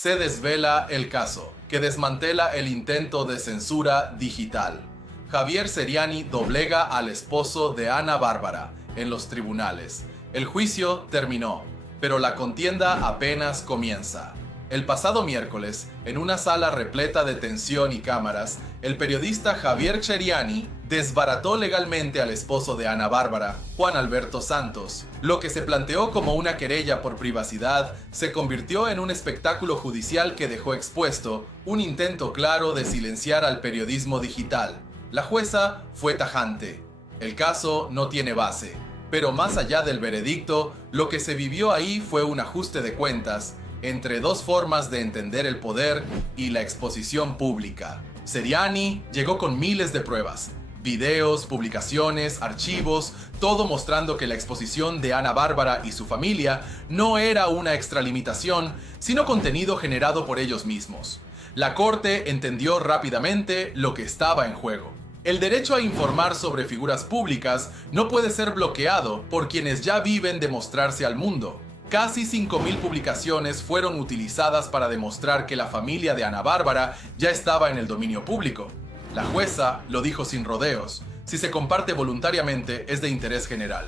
Se desvela el caso, que desmantela el intento de censura digital. Javier Ceriani doblega al esposo de Ana Bárbara en los tribunales. El juicio terminó, pero la contienda apenas comienza. El pasado miércoles, en una sala repleta de tensión y cámaras, el periodista Javier Ceriani desbarató legalmente al esposo de Ana Bárbara, Juan Alberto Santos. Lo que se planteó como una querella por privacidad se convirtió en un espectáculo judicial que dejó expuesto un intento claro de silenciar al periodismo digital. La jueza fue tajante. El caso no tiene base, pero más allá del veredicto, lo que se vivió ahí fue un ajuste de cuentas entre dos formas de entender el poder y la exposición pública. Ceriani llegó con miles de pruebas, videos, publicaciones, archivos, todo mostrando que la exposición de Ana Bárbara y su familia no era una extralimitación, sino contenido generado por ellos mismos. La Corte entendió rápidamente lo que estaba en juego. El derecho a informar sobre figuras públicas no puede ser bloqueado por quienes ya viven de mostrarse al mundo. Casi 5.000 publicaciones fueron utilizadas para demostrar que la familia de Ana Bárbara ya estaba en el dominio público. La jueza lo dijo sin rodeos: si se comparte voluntariamente es de interés general.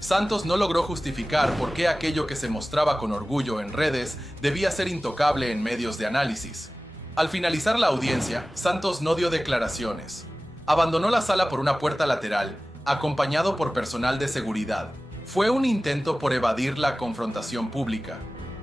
Santos no logró justificar por qué aquello que se mostraba con orgullo en redes debía ser intocable en medios de análisis. Al finalizar la audiencia, Santos no dio declaraciones. Abandonó la sala por una puerta lateral, acompañado por personal de seguridad. ¿Fue un intento por evadir la confrontación pública?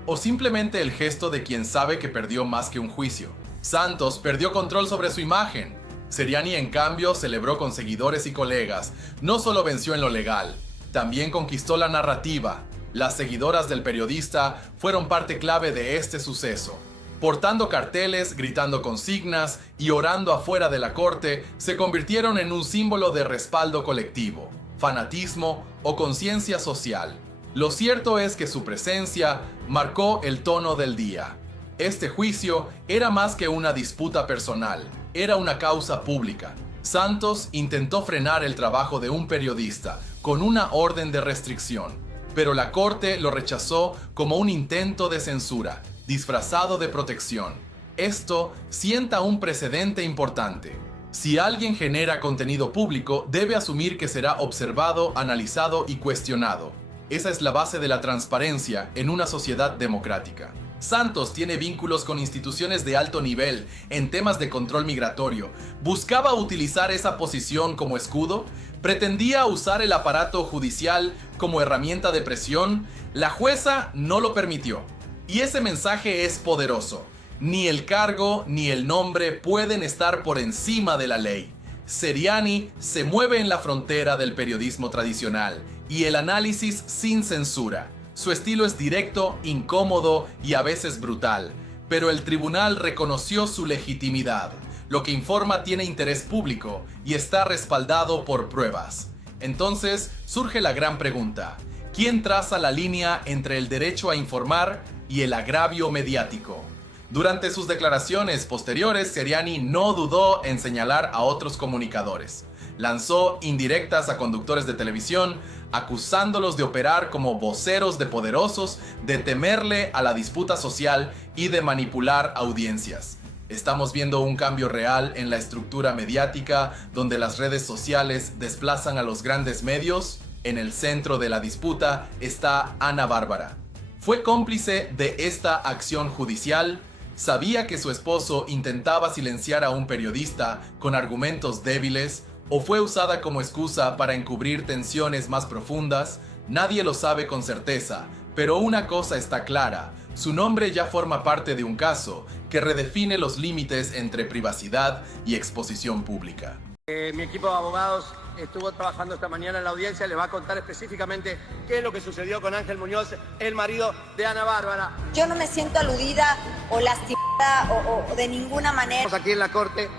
¿O simplemente el gesto de quien sabe que perdió más que un juicio? Santos perdió control sobre su imagen. Ceriani, en cambio, celebró con seguidores y colegas. No solo venció en lo legal, también conquistó la narrativa. Las seguidoras del periodista fueron parte clave de este suceso. Portando carteles, gritando consignas y orando afuera de la corte, se convirtieron en un símbolo de respaldo colectivo, fanatismo o conciencia social. Lo cierto es que su presencia marcó el tono del día. Este juicio era más que una disputa personal, era una causa pública. Santos intentó frenar el trabajo de un periodista con una orden de restricción, pero la Corte lo rechazó como un intento de censura, disfrazado de protección. Esto sienta un precedente importante. Si alguien genera contenido público, debe asumir que será observado, analizado y cuestionado. Esa es la base de la transparencia en una sociedad democrática. Santos tiene vínculos con instituciones de alto nivel en temas de control migratorio. ¿Buscaba utilizar esa posición como escudo? ¿Pretendía usar el aparato judicial como herramienta de presión? La jueza no lo permitió. Y ese mensaje es poderoso. Ni el cargo ni el nombre pueden estar por encima de la ley. Ceriani se mueve en la frontera del periodismo tradicional y el análisis sin censura. Su estilo es directo, incómodo y a veces brutal, pero el tribunal reconoció su legitimidad. Lo que informa tiene interés público y está respaldado por pruebas. Entonces surge la gran pregunta: ¿quién traza la línea entre el derecho a informar y el agravio mediático? Durante sus declaraciones posteriores, Ceriani no dudó en señalar a otros comunicadores. Lanzó indirectas a conductores de televisión, acusándolos de operar como voceros de poderosos, de temerle a la disputa social y de manipular audiencias. Estamos viendo un cambio real en la estructura mediática, donde las redes sociales desplazan a los grandes medios. En el centro de la disputa está Ana Bárbara. ¿Fue cómplice de esta acción judicial? ¿Sabía que su esposo intentaba silenciar a un periodista con argumentos débiles? ¿O fue usada como excusa para encubrir tensiones más profundas? Nadie lo sabe con certeza, pero una cosa está clara: su nombre ya forma parte de un caso que redefine los límites entre privacidad y exposición pública. Mi equipo de abogados estuvo trabajando esta mañana en la audiencia. Le va a contar específicamente qué es lo que sucedió con Ángel Muñoz, el marido de Ana Bárbara. Yo no me siento aludida o lastimada o de ninguna manera. Estamos aquí en la Corte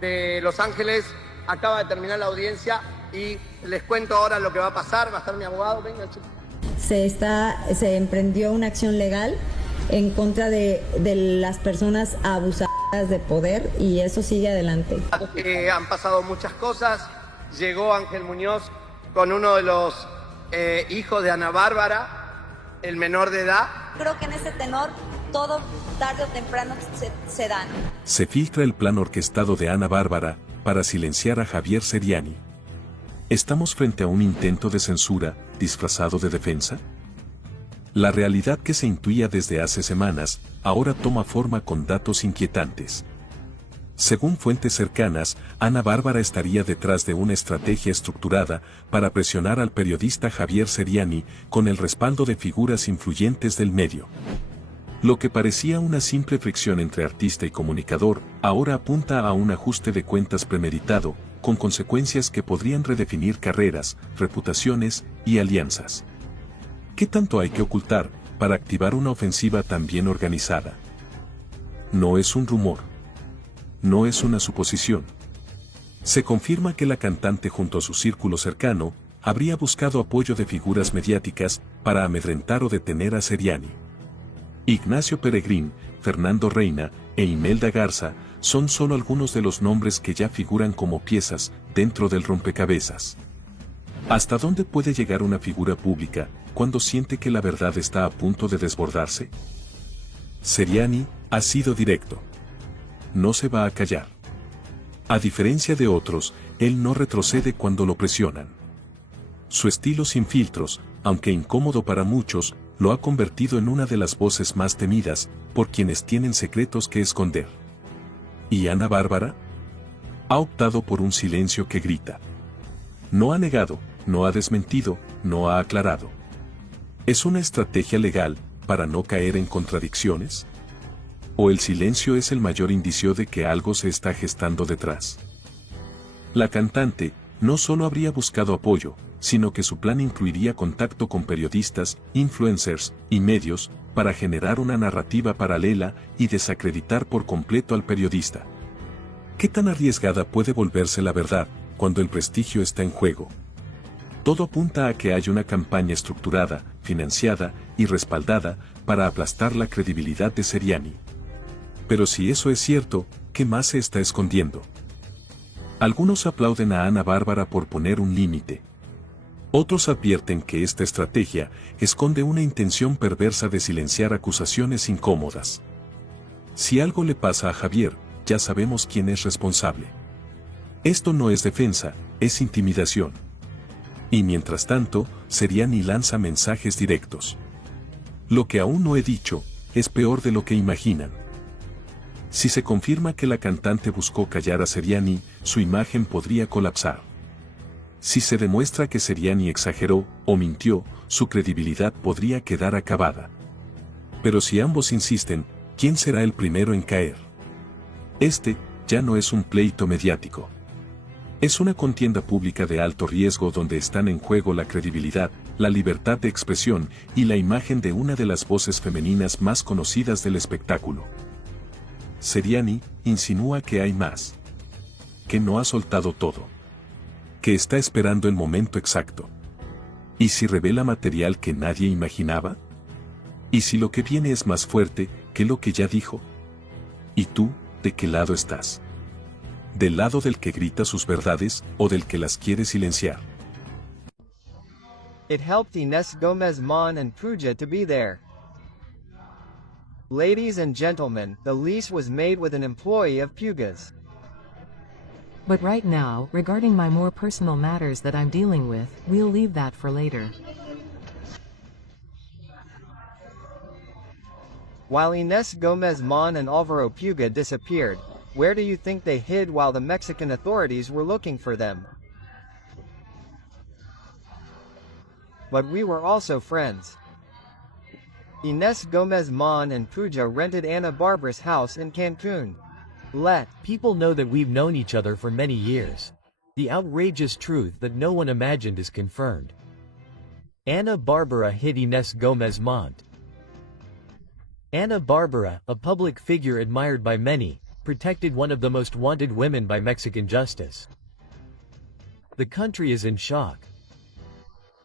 de Los Ángeles. Acaba de terminar la audiencia y les cuento ahora lo que va a pasar. Va a estar mi abogado. Venga, chicos. Se emprendió una acción legal en contra de las personas abusadas de poder y eso sigue adelante. Han pasado muchas cosas. Llegó Ángel Muñoz con uno de los hijos de Ana Bárbara, el menor de edad. Creo que en ese tenor todo tarde o temprano se dan. Se filtra el plan orquestado de Ana Bárbara para silenciar a Javier Ceriani. ¿Estamos frente a un intento de censura disfrazado de defensa? La realidad que se intuía desde hace semanas, ahora toma forma con datos inquietantes. Según fuentes cercanas, Ana Bárbara estaría detrás de una estrategia estructurada para presionar al periodista Javier Ceriani con el respaldo de figuras influyentes del medio. Lo que parecía una simple fricción entre artista y comunicador, ahora apunta a un ajuste de cuentas premeditado, con consecuencias que podrían redefinir carreras, reputaciones y alianzas. ¿Qué tanto hay que ocultar para activar una ofensiva tan bien organizada? No es un rumor. No es una suposición. Se confirma que la cantante junto a su círculo cercano habría buscado apoyo de figuras mediáticas para amedrentar o detener a Ceriani. Ignacio Peregrín, Fernando Reina e Imelda Garza son solo algunos de los nombres que ya figuran como piezas dentro del rompecabezas. ¿Hasta dónde puede llegar una figura pública cuando siente que la verdad está a punto de desbordarse? Ceriani ha sido directo. No se va a callar. A diferencia de otros, él no retrocede cuando lo presionan. Su estilo sin filtros, aunque incómodo para muchos, lo ha convertido en una de las voces más temidas por quienes tienen secretos que esconder. ¿Y Ana Bárbara? Ha optado por un silencio que grita. No ha negado, no ha desmentido, no ha aclarado. ¿Es una estrategia legal para no caer en contradicciones? ¿O el silencio es el mayor indicio de que algo se está gestando detrás? La cantante no solo habría buscado apoyo, sino que su plan incluiría contacto con periodistas, influencers y medios para generar una narrativa paralela y desacreditar por completo al periodista. ¿Qué tan arriesgada puede volverse la verdad cuando el prestigio está en juego? Todo apunta a que hay una campaña estructurada, financiada y respaldada para aplastar la credibilidad de Ceriani. Pero si eso es cierto, ¿qué más se está escondiendo? Algunos aplauden a Ana Bárbara por poner un límite. Otros advierten que esta estrategia esconde una intención perversa de silenciar acusaciones incómodas. Si algo le pasa a Javier, ya sabemos quién es responsable. Esto no es defensa, es intimidación. Y mientras tanto, Ceriani lanza mensajes directos. Lo que aún no he dicho, es peor de lo que imaginan. Si se confirma que la cantante buscó callar a Ceriani, su imagen podría colapsar. Si se demuestra que Ceriani exageró o mintió, su credibilidad podría quedar acabada. Pero si ambos insisten, ¿quién será el primero en caer? Este ya no es un pleito mediático. Es una contienda pública de alto riesgo donde están en juego la credibilidad, la libertad de expresión y la imagen de una de las voces femeninas más conocidas del espectáculo. Ceriani insinúa que hay más. Que no ha soltado todo. Que está esperando el momento exacto. ¿Y si revela material que nadie imaginaba? ¿Y si lo que viene es más fuerte que lo que ya dijo? ¿Y tú, de qué lado estás? ¿Del lado del que grita sus verdades o del que las quiere silenciar? It helped 𝗍𝗂𝗍𝗍 to be there. Ladies and gentlemen, the lease was made with an employee of 𝗍𝗂𝗍's. But right now, regarding my more personal matters that I'm dealing with, we'll leave that for later. While 𝗍𝗂𝗍𝗍 and Álvaro Puga disappeared, where do you think they hid while the Mexican authorities were looking for them? But we were also friends. 𝗍𝗂𝗍𝗍 and Puga rented Ana Barbara's house in Cancun. People know that we've known each other for many years. The outrageous truth that no one imagined is confirmed. Ana Barbara hid 𝗍𝗂𝗍𝗍. Ana Barbara, a public figure admired by many, protected one of the most wanted women by Mexican justice. The country is in shock.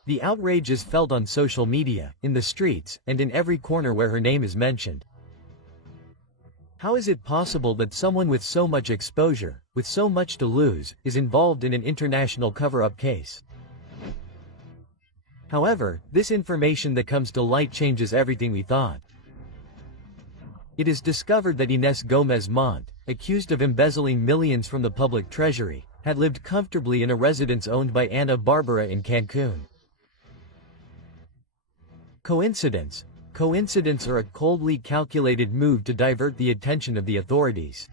The outrage is felt on social media, in the streets, and in every corner where her name is mentioned. How is it possible that someone with so much exposure, with so much to lose, is involved in an international cover-up case? However, this information that comes to light changes everything we thought. It is discovered that 𝗬𝗠𝗢𝗍𝗏, accused of embezzling millions from the public treasury, had lived comfortably in a residence owned by Ana Bárbara in Cancun. Coincidence? Coincidence or a coldly calculated move to divert the attention of the authorities.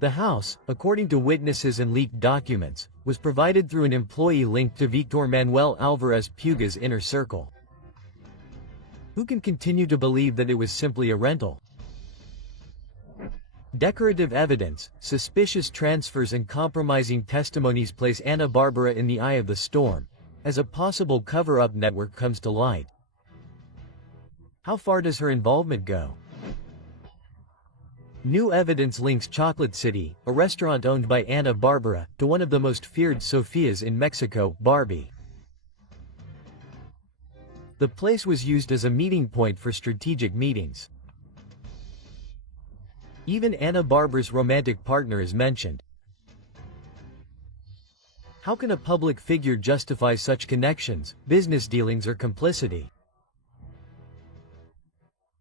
The house, according to witnesses and leaked documents, was provided through an employee linked to Victor Manuel Álvarez-Puga's inner circle. Who can continue to believe that it was simply a rental? Decorative evidence, suspicious transfers and compromising testimonies place Ana Bárbara in the eye of the storm, as a possible cover-up network comes to light. How far does her involvement go? New evidence links Chocolate City, a restaurant owned by Ana Bárbara, to one of the most feared Sofias in Mexico, Barbie. The place was used as a meeting point for strategic meetings. Even Ana Bárbara's romantic partner is mentioned. How can a public figure justify such connections, business dealings or complicity?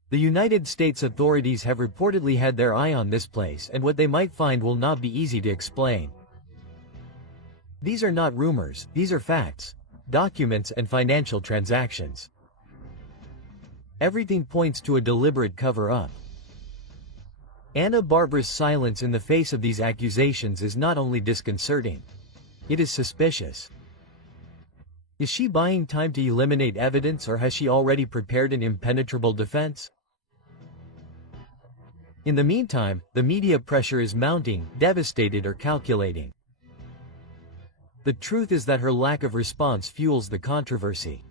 The United States authorities have reportedly had their eye on this place, and what they might find will not be easy to explain. These are not rumors, these are facts, documents and financial transactions. Everything points to a deliberate cover-up. Ana Bárbara's silence in the face of these accusations is not only disconcerting, it is suspicious. Is she buying time to eliminate evidence, or has she already prepared an impenetrable defense? In the meantime, the media pressure is mounting, devastated or calculating. The truth is that her lack of response fuels the controversy.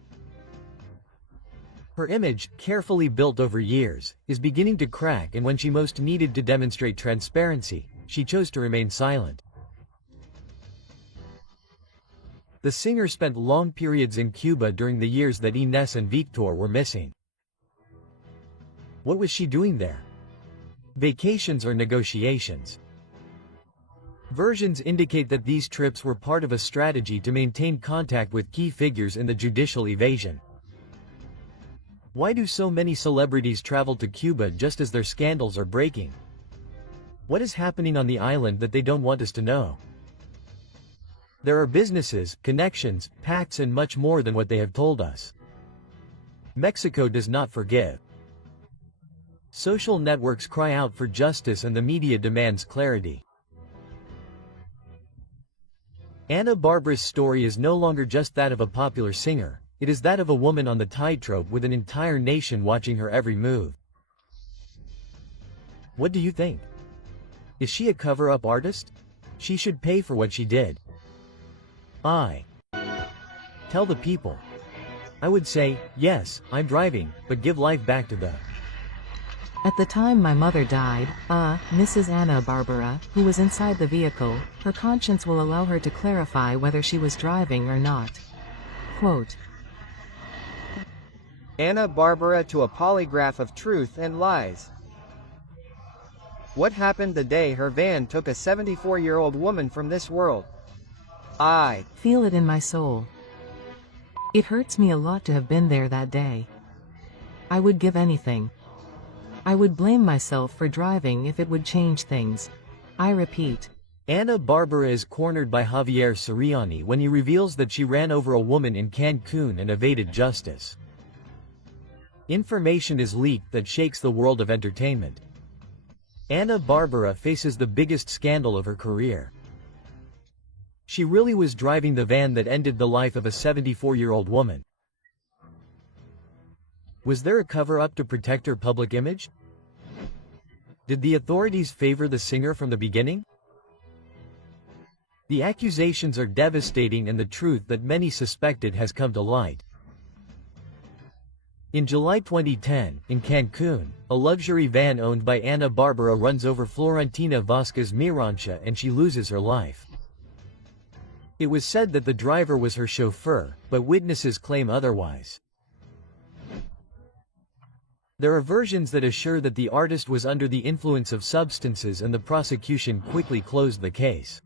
Her image, carefully built over years, is beginning to crack, and when she most needed to demonstrate transparency, she chose to remain silent. The singer spent long periods in Cuba during the years that Inés and Victor were missing. What was she doing there? Vacations or negotiations? Versions indicate that these trips were part of a strategy to maintain contact with key figures in the judicial evasion. Why do so many celebrities travel to Cuba just as their scandals are breaking? What is happening on the island that they don't want us to know? There are businesses, connections, pacts and much more than what they have told us. Mexico does not forgive. Social networks cry out for justice and the media demands clarity. Ana Bárbara's story is no longer just that of a popular singer, it is that of a woman on the tightrope with an entire nation watching her every move. What do you think? Is she a cover-up artist? She should pay for what she did. Tell the people. I would say, yes, I'm driving, but give life back to the... At the time my mother died, Mrs. Ana Bárbara, who was inside the vehicle, her conscience will allow her to clarify whether she was driving or not. Quote. Ana Bárbara to a polygraph of truth and lies. What happened the day her van took a 74-year-old woman from this world? I feel it in my soul. It hurts me a lot to have been there that day. I would give anything. I would blame myself for driving if it would change things. I repeat. Ana Bárbara is cornered by Javier Ceriani when he reveals that she ran over a woman in Cancun and evaded justice. Information is leaked that shakes the world of entertainment. Ana Bárbara faces the biggest scandal of her career. She really was driving the van that ended the life of a 74-year-old woman. Was there a cover-up to protect her public image? Did the authorities favor the singer from the beginning? The accusations are devastating and the truth that many suspected has come to light. In July 2010, in Cancun, a luxury van owned by Ana Bárbara runs over 𝗬𝗠𝗢𝗍𝗏 and she loses her life. It was said that the driver was her chauffeur, but witnesses claim otherwise. There are versions that assure that the artist was under the influence of substances and the prosecution quickly closed the case.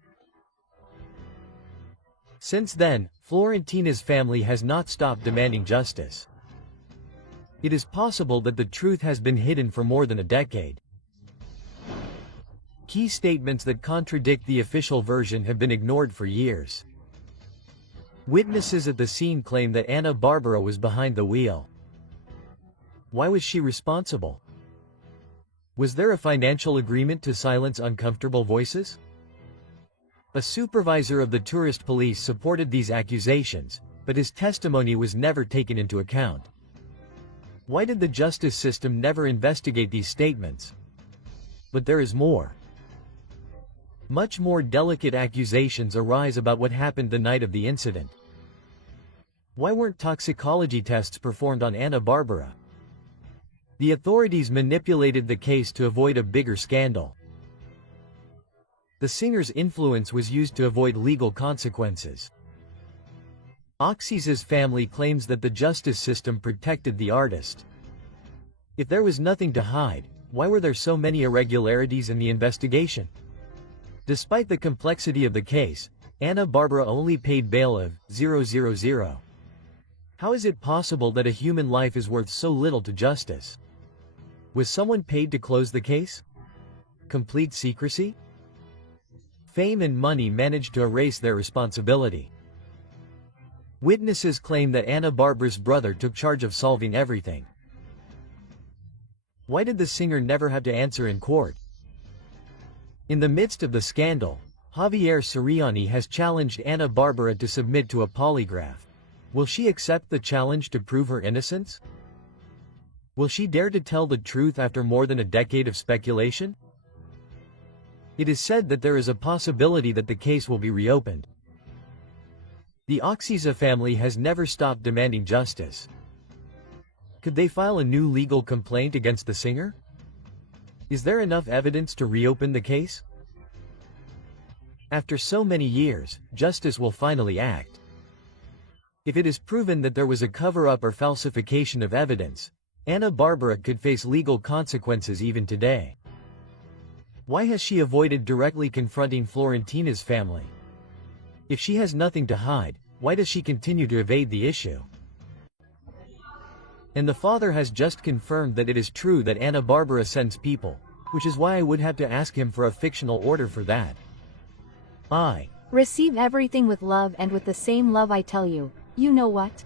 Since then, Florentina's family has not stopped demanding justice. It is possible that the truth has been hidden for more than a decade. Key statements that contradict the official version have been ignored for years. Witnesses at the scene claim that Ana Bárbara was behind the wheel. Why was she responsible? Was there a financial agreement to silence uncomfortable voices? A supervisor of the tourist police supported these accusations, but his testimony was never taken into account. Why did the justice system never investigate these statements? But there is more. Much more delicate accusations arise about what happened the night of the incident. Why weren't toxicology tests performed on Ana Bárbara? The authorities manipulated the case to avoid a bigger scandal. The singer's influence was used to avoid legal consequences. 𝗖𝗠𝗢𝗍𝗍's family claims that the justice system protected the artist. If there was nothing to hide, why were there so many irregularities in the investigation? Despite the complexity of the case, Ana Bárbara only paid bail of $000. How is it possible that a human life is worth so little to justice? Was someone paid to close the case? Complete secrecy? Fame and money managed to erase their responsibility. Witnesses claim that Ana Bárbara's brother took charge of solving everything. Why did the singer never have to answer in court? In the midst of the scandal, Javier Ceriani has challenged Ana Bárbara to submit to a polygraph. Will she accept the challenge to prove her innocence? Will she dare to tell the truth after more than a decade of speculation? It is said that there is a possibility that the case will be reopened. The 𝗖𝗠𝗢𝗍𝗍 family has never stopped demanding justice. Could they file a new legal complaint against the singer? Is there enough evidence to reopen the case? After so many years, justice will finally act. If it is proven that there was a cover-up or falsification of evidence, Ana Bárbara could face legal consequences even today. Why has she avoided directly confronting Florentina's family? If she has nothing to hide, why does she continue to evade the issue? And the father has just confirmed that it is true that Ana Bárbara sends people, which is why I would have to ask him for a fictional order for that. I receive everything with love, and with the same love I tell you, you know what?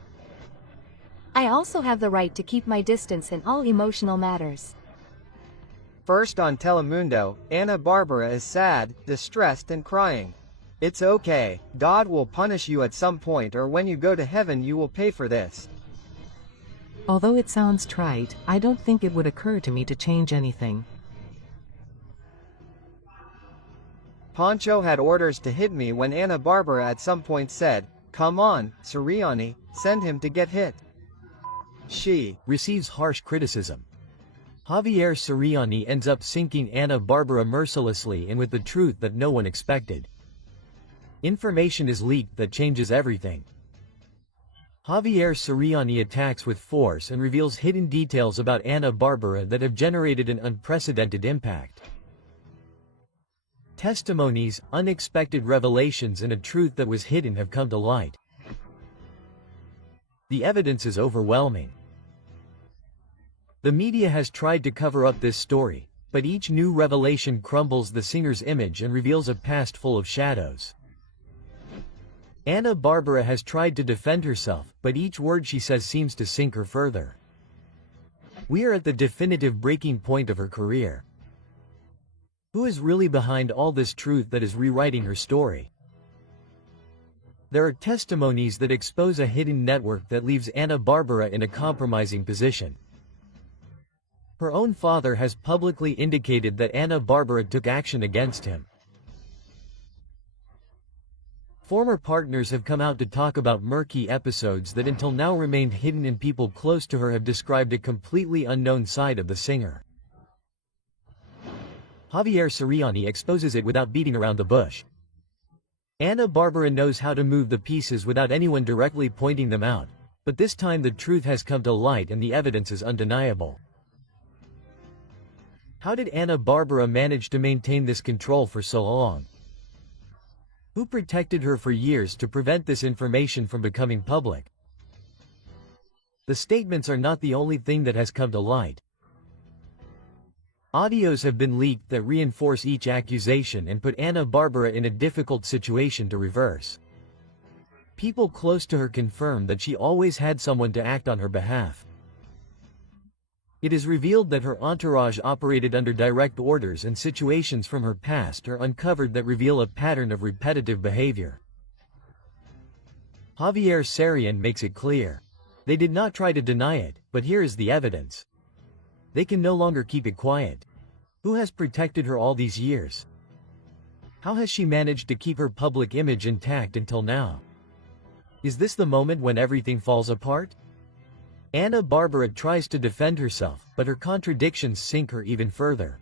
I also have the right to keep my distance in all emotional matters. First on Telemundo, Ana Bárbara is sad, distressed and crying. It's okay, God will punish you at some point, or when you go to heaven you will pay for this. Although it sounds trite, I don't think it would occur to me to change anything. Poncho had orders to hit me when Ana Bárbara at some point said, "Come on, Ceriani, send him to get hit." She receives harsh criticism. Javier Ceriani ends up sinking Ana Bárbara mercilessly and with the truth that no one expected. Information is leaked that changes everything. Javier Ceriani attacks with force and reveals hidden details about Ana Bárbara that have generated an unprecedented impact. Testimonies, unexpected revelations and a truth that was hidden have come to light. The evidence is overwhelming. The media has tried to cover up this story, but each new revelation crumbles the singer's image and reveals a past full of shadows. Ana Bárbara has tried to defend herself, but each word she says seems to sink her further. We are at the definitive breaking point of her career. Who is really behind all this truth that is rewriting her story? There are testimonies that expose a hidden network that leaves Ana Bárbara in a compromising position. Her own father has publicly indicated that Ana Bárbara took action against him. Former partners have come out to talk about murky episodes that until now remained hidden, and people close to her have described a completely unknown side of the singer. Javier Ceriani exposes it without beating around the bush. Ana Bárbara knows how to move the pieces without anyone directly pointing them out, but this time the truth has come to light and the evidence is undeniable. How did Ana Bárbara manage to maintain this control for so long? Who protected her for years to prevent this information from becoming public? The statements are not the only thing that has come to light. Audios have been leaked that reinforce each accusation and put Ana Bárbara in a difficult situation to reverse. People close to her confirm that she always had someone to act on her behalf. It is revealed that her entourage operated under direct orders, and situations from her past are uncovered that reveal a pattern of repetitive behavior. Javier Ceriani makes it clear. They did not try to deny it, but here is the evidence. They can no longer keep it quiet. Who has protected her all these years? How has she managed to keep her public image intact until now? Is this the moment when everything falls apart? Ana Bárbara tries to defend herself, but her contradictions sink her even further.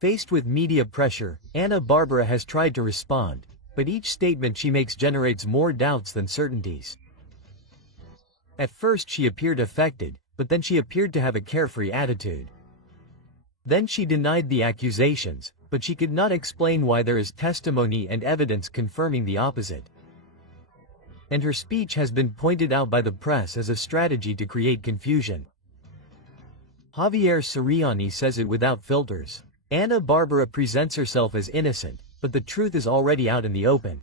Faced with media pressure, Ana Bárbara has tried to respond, but each statement she makes generates more doubts than certainties. At first she appeared affected, but then she appeared to have a carefree attitude. Then she denied the accusations, but she could not explain why there is testimony and evidence confirming the opposite. And her speech has been pointed out by the press as a strategy to create confusion. Javier Ceriani says it without filters. Ana Bárbara presents herself as innocent, but the truth is already out in the open.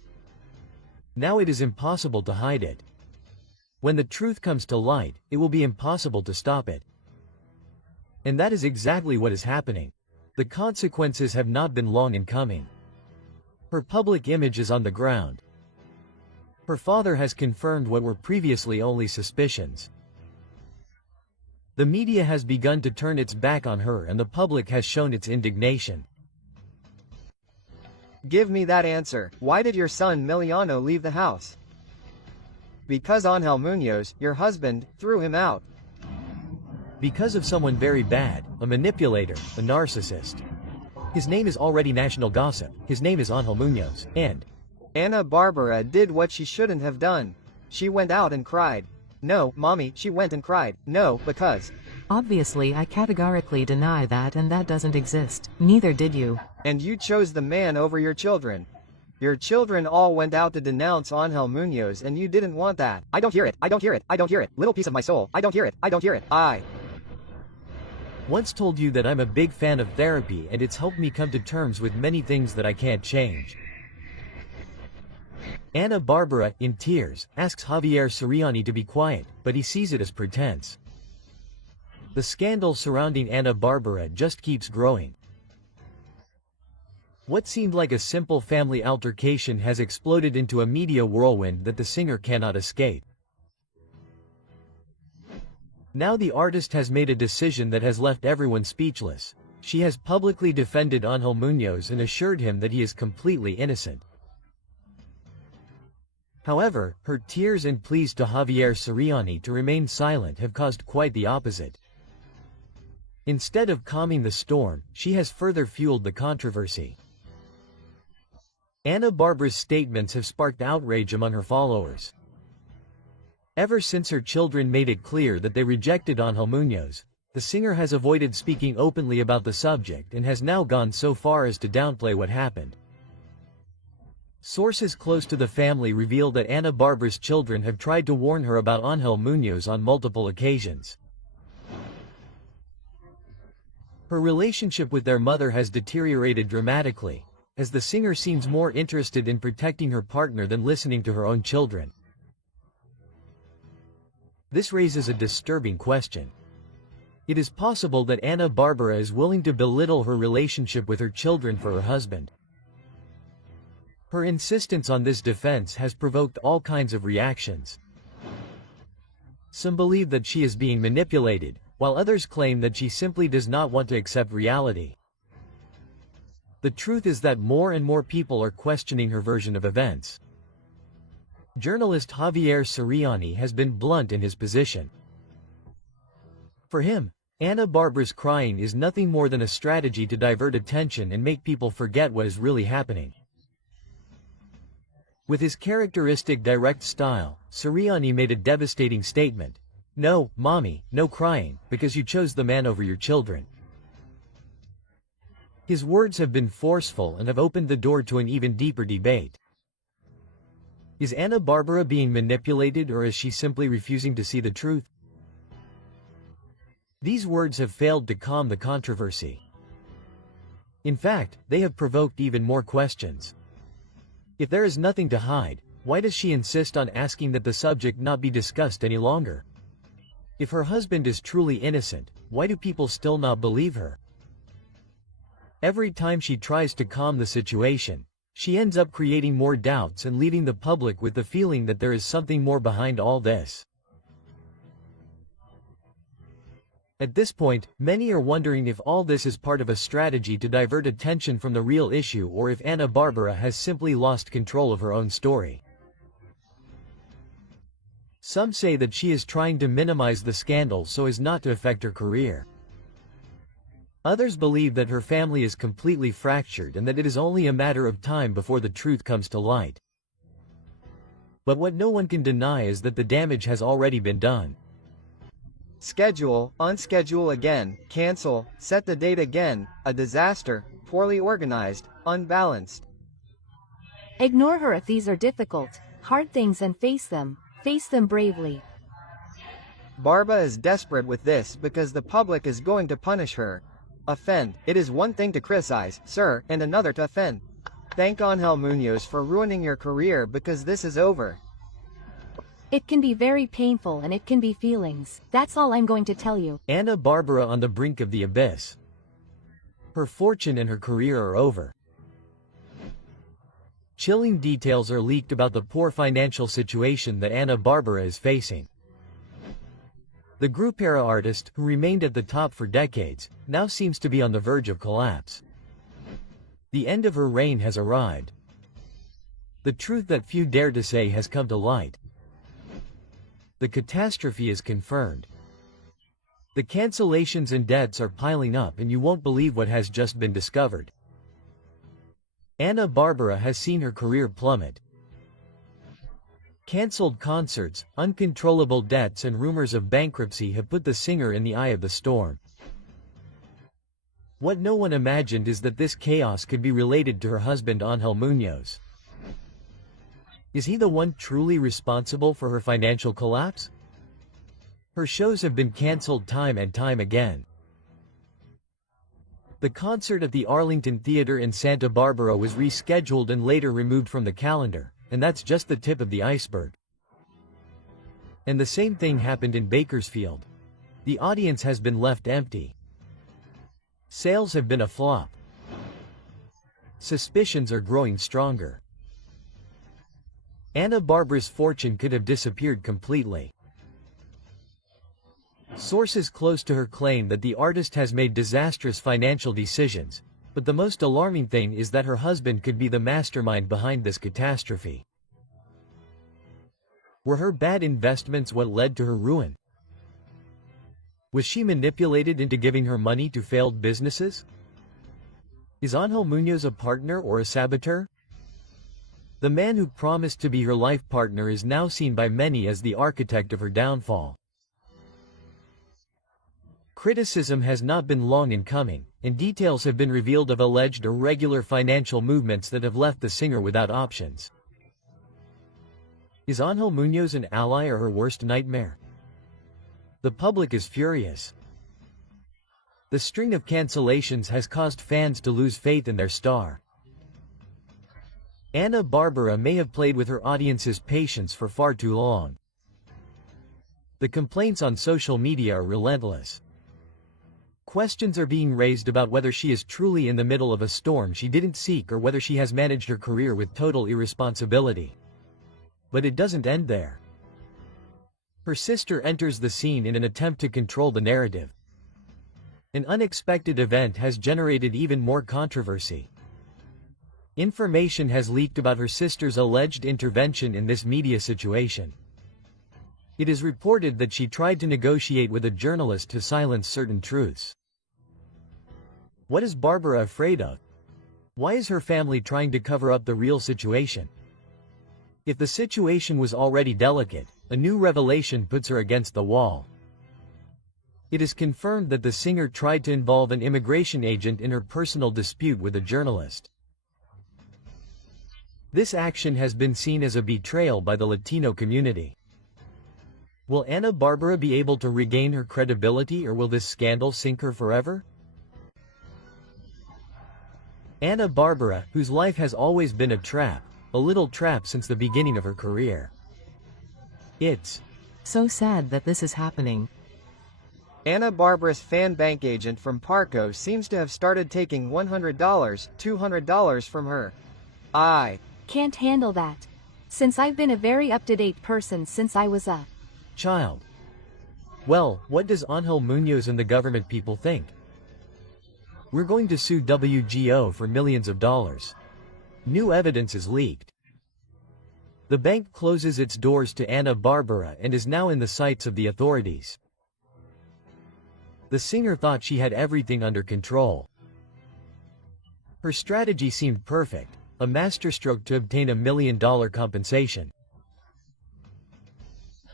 Now it is impossible to hide it. When the truth comes to light, it will be impossible to stop it. And that is exactly what is happening. The consequences have not been long in coming. Her public image is on the ground. Her father has confirmed what were previously only suspicions. The media has begun to turn its back on her, and the public has shown its indignation. Give me that answer. Why did your son Emiliano leave the house? Because Ángel Muñoz, your husband, threw him out. Because of someone very bad, a manipulator, a narcissist. His name is already national gossip. His name is Ángel Muñoz, and Ana Bárbara did what she shouldn't have done. She went out and cried. No, mommy, she went and cried. No, because. Obviously, I categorically deny that, and that doesn't exist. Neither did you. And you chose the man over your children. Your children all went out to denounce Ángel Muñoz, and you didn't want that. I don't hear it. I don't hear it. I don't hear it. Little piece of my soul. I don't hear it. I don't hear it. I once told you that I'm a big fan of therapy, and it's helped me come to terms with many things that I can't change. Ana Bárbara, in tears, asks Javier Ceriani to be quiet, but he sees it as pretense. The scandal surrounding Ana Bárbara just keeps growing. What seemed like a simple family altercation has exploded into a media whirlwind that the singer cannot escape. Now the artist has made a decision that has left everyone speechless. She has publicly defended Ángel Muñoz and assured him that he is completely innocent. However, her tears and pleas to Javier Ceriani to remain silent have caused quite the opposite. Instead of calming the storm, she has further fueled the controversy. Ana Bárbara's statements have sparked outrage among her followers. Ever since her children made it clear that they rejected Ángel Muñoz, the singer has avoided speaking openly about the subject and has now gone so far as to downplay what happened. Sources close to the family reveal that Ana Bárbara's children have tried to warn her about Ángel Muñoz on multiple occasions. Her relationship with their mother has deteriorated dramatically, as the singer seems more interested in protecting her partner than listening to her own children. This raises a disturbing question. It is possible that Ana Bárbara is willing to belittle her relationship with her children for her husband. Her insistence on this defense has provoked all kinds of reactions. Some believe that she is being manipulated, while others claim that she simply does not want to accept reality. The truth is that more and more people are questioning her version of events. Journalist Javier Ceriani has been blunt in his position. For him, Ana Bárbara's crying is nothing more than a strategy to divert attention and make people forget what is really happening. With his characteristic direct style, Ceriani made a devastating statement. No, mommy, no crying, because you chose the man over your children. His words have been forceful and have opened the door to an even deeper debate. Is Ana Bárbara being manipulated, or is she simply refusing to see the truth? These words have failed to calm the controversy. In fact, they have provoked even more questions. If there is nothing to hide, why does she insist on asking that the subject not be discussed any longer? If her husband is truly innocent, why do people still not believe her? Every time she tries to calm the situation, she ends up creating more doubts and leaving the public with the feeling that there is something more behind all this. At this point, many are wondering if all this is part of a strategy to divert attention from the real issue, or if Ana Bárbara has simply lost control of her own story. Some say that she is trying to minimize the scandal so as not to affect her career. Others believe that her family is completely fractured and that it is only a matter of time before the truth comes to light. But what no one can deny is that the damage has already been done. Schedule, unschedule again, cancel, set the date again, a disaster, poorly organized, unbalanced. Ignore her if these are difficult, hard things and face them bravely. Barba is desperate with this because the public is going to punish her. Offend. It is one thing to criticize, sir, and another to offend. Thank Ángel Muñoz for ruining your career because this is over. It can be very painful and it can be feelings. That's all I'm going to tell you. Ana Bárbara on the brink of the abyss. Her fortune and her career are over. Chilling details are leaked about the poor financial situation that Ana Bárbara is facing. The Grupera artist, who remained at the top for decades, now seems to be on the verge of collapse. The end of her reign has arrived. The truth that few dare to say has come to light. The catastrophe is confirmed. The cancellations and debts are piling up and you won't believe what has just been discovered. Ana Bárbara has seen her career plummet. Cancelled concerts, uncontrollable debts and rumors of bankruptcy have put the singer in the eye of the storm. What no one imagined is that this chaos could be related to her husband Ángel Muñoz. Is he the one truly responsible for her financial collapse? Her shows have been cancelled time and time again. The concert at the Arlington Theater in Santa Barbara was rescheduled and later removed from the calendar, and that's just the tip of the iceberg. And the same thing happened in Bakersfield. The audience has been left empty. Sales have been a flop. Suspicions are growing stronger. Ana Bárbara's fortune could have disappeared completely. Sources close to her claim that the artist has made disastrous financial decisions, but the most alarming thing is that her husband could be the mastermind behind this catastrophe. Were her bad investments what led to her ruin? Was she manipulated into giving her money to failed businesses? Is Ángel Muñoz a partner or a saboteur? The man who promised to be her life partner is now seen by many as the architect of her downfall. Criticism has not been long in coming, and details have been revealed of alleged irregular financial movements that have left the singer without options. Is Ángel Muñoz an ally or her worst nightmare? The public is furious. The string of cancellations has caused fans to lose faith in their star. Ana Bárbara may have played with her audience's patience for far too long. The complaints on social media are relentless. Questions are being raised about whether she is truly in the middle of a storm she didn't seek or whether she has managed her career with total irresponsibility. But it doesn't end there. Her sister enters the scene in an attempt to control the narrative. An unexpected event has generated even more controversy. Information has leaked about her sister's alleged intervention in this media situation. It is reported that she tried to negotiate with a journalist to silence certain truths. What is Bárbara afraid of? Why is her family trying to cover up the real situation? If the situation was already delicate, a new revelation puts her against the wall. It is confirmed that the singer tried to involve an immigration agent in her personal dispute with a journalist. This action has been seen as a betrayal by the Latino community. Will Ana Bárbara be able to regain her credibility, or will this scandal sink her forever? Ana Bárbara, whose life has always been a trap, a little trap since the beginning of her career. It's so sad that this is happening. Ana Bárbara's fan bank agent from Parco seems to have started taking $100, $200 from her. I can't handle that. Since I've been a very up-to-date person since I was a child. Well, what does Ángel Muñoz and the government people think? We're going to sue WGO for millions of dollars. New evidence is leaked. The bank closes its doors to Ana Bárbara and is now in the sights of the authorities. The singer thought she had everything under control. Her strategy seemed perfect, a masterstroke to obtain $1 million compensation.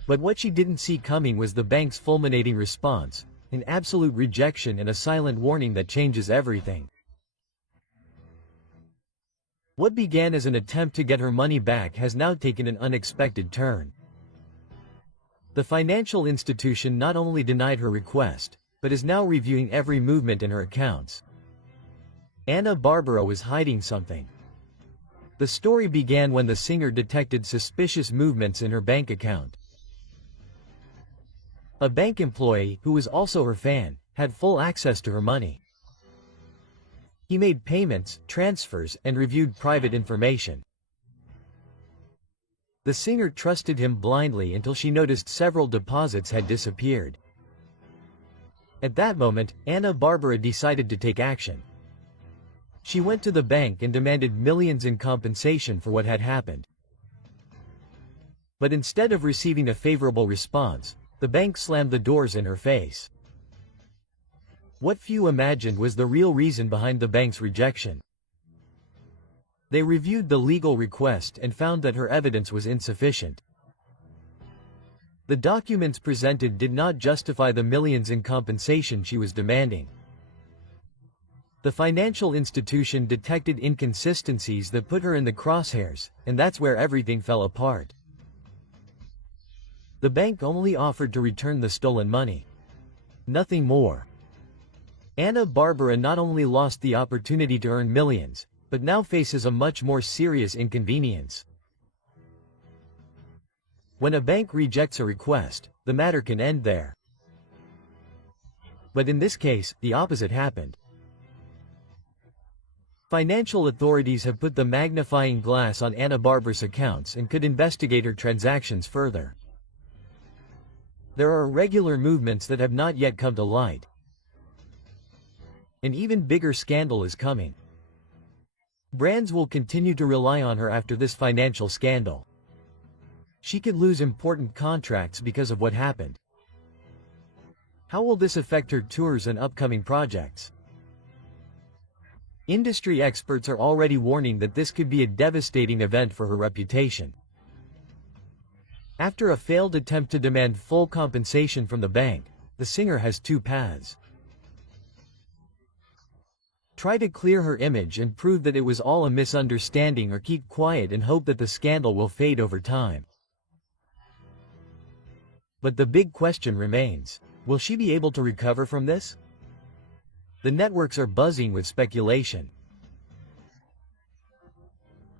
But what she didn't see coming was the bank's fulminating response, an absolute rejection and a silent warning that changes everything. What began as an attempt to get her money back has now taken an unexpected turn. The financial institution not only denied her request, but is now reviewing every movement in her accounts. Ana Bárbara was hiding something. The story began when the singer detected suspicious movements in her bank account. A bank employee, who was also her fan, had full access to her money. He made payments, transfers, and reviewed private information. The singer trusted him blindly until she noticed several deposits had disappeared. At that moment, Ana Bárbara decided to take action. She went to the bank and demanded millions in compensation for what had happened. But instead of receiving a favorable response, the bank slammed the doors in her face. What few imagined was the real reason behind the bank's rejection. They reviewed the legal request and found that her evidence was insufficient. The documents presented did not justify the millions in compensation she was demanding. The financial institution detected inconsistencies that put her in the crosshairs, and that's where everything fell apart. The bank only offered to return the stolen money. Nothing more. Ana Bárbara not only lost the opportunity to earn millions, but now faces a much more serious inconvenience. When a bank rejects a request, the matter can end there. But in this case, the opposite happened. Financial authorities have put the magnifying glass on Ana Bárbara's accounts and could investigate her transactions further. There are irregular movements that have not yet come to light. An even bigger scandal is coming. Brands will continue to rely on her after this financial scandal. She could lose important contracts because of what happened. How will this affect her tours and upcoming projects? Industry experts are already warning that this could be a devastating event for her reputation. After a failed attempt to demand full compensation from the bank, the singer has two paths. Try to clear her image and prove that it was all a misunderstanding, or keep quiet and hope that the scandal will fade over time. But the big question remains, will she be able to recover from this? The networks are buzzing with speculation.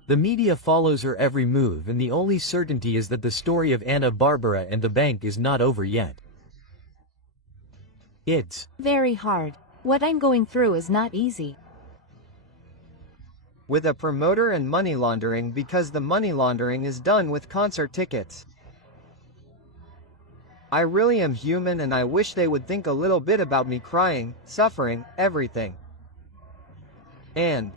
The media follows her every move, and the only certainty is that the story of Ana Bárbara and the bank is not over yet. It's very hard. What I'm going through is not easy. with a promoter and money laundering, because the money laundering is done with concert tickets. I really am human, and I wish they would think a little bit about me crying, suffering, everything. And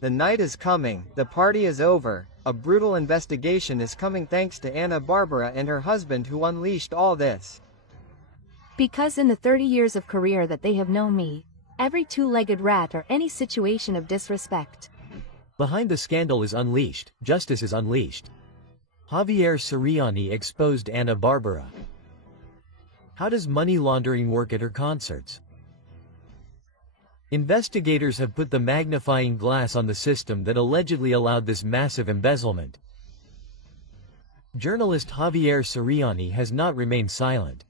the night is coming, the party is over, a brutal investigation is coming thanks to Ana Bárbara and her husband who unleashed all this. Because in the 30 years of career that they have known me, every two-legged rat or any situation of disrespect. Behind the scandal is unleashed, justice is unleashed. Javier Ceriani exposed Ana Bárbara. How does money laundering work at her concerts? Investigators have put the magnifying glass on the system that allegedly allowed this massive embezzlement. journalist Javier Ceriani has not remained silent.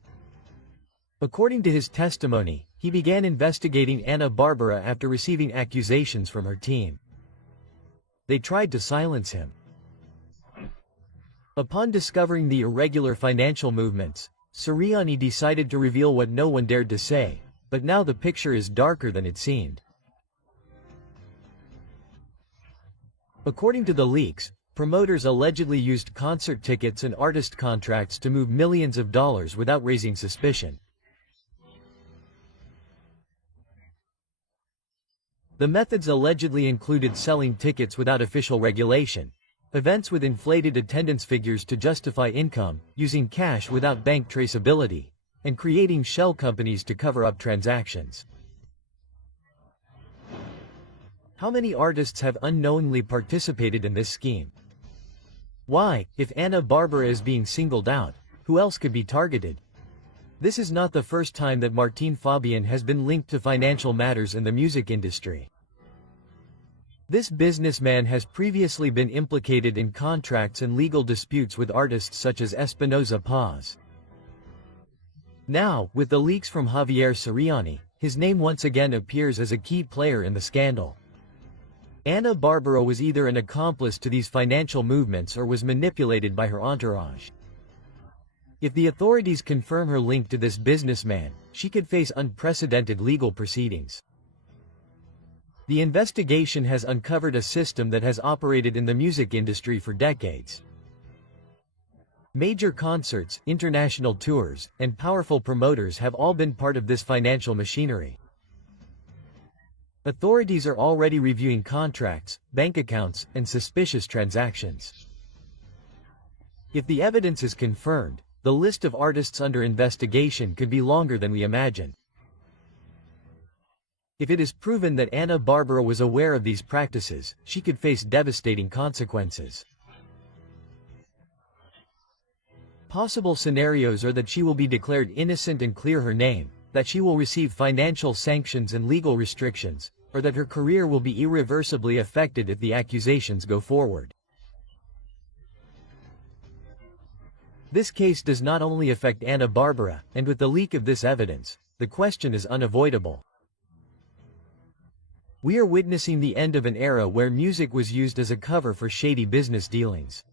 According to his testimony, he began investigating Ana Bárbara after receiving accusations from her team. They tried to silence him. Upon discovering the irregular financial movements, Ceriani decided to reveal what no one dared to say, but now the picture is darker than it seemed. According to the leaks, promoters allegedly used concert tickets and artist contracts to move millions of dollars without raising suspicion. The methods allegedly included selling tickets without official regulation, events with inflated attendance figures to justify income, using cash without bank traceability, and creating shell companies to cover up transactions. How many artists have unknowingly participated in this scheme? Why, if Ana Bárbara is being singled out, who else could be targeted? This is not the first time that 𝗏𝗏𝗏 has been linked to financial matters in the music industry. This businessman has previously been implicated in contracts and legal disputes with artists such as 𝗏𝗏𝗏𝗏. Now, with the leaks from Javier Ceriani, his name once again appears as a key player in the scandal. Ana Bárbara was either an accomplice to these financial movements or was manipulated by her entourage. If the authorities confirm her link to this businessman, she could face unprecedented legal proceedings. The investigation has uncovered a system that has operated in the music industry for decades. Major concerts, international tours, and powerful promoters have all been part of this financial machinery. Authorities are already reviewing contracts, bank accounts, and suspicious transactions. If the evidence is confirmed, the list of artists under investigation could be longer than we imagine. If it is proven that Ana Bárbara was aware of these practices, she could face devastating consequences. Possible scenarios are that she will be declared innocent and clear her name, that she will receive financial sanctions and legal restrictions, or that her career will be irreversibly affected if the accusations go forward. This case does not only affect Ana Bárbara, and with the leak of this evidence, the question is unavoidable. We are witnessing the end of an era where music was used as a cover for shady business dealings.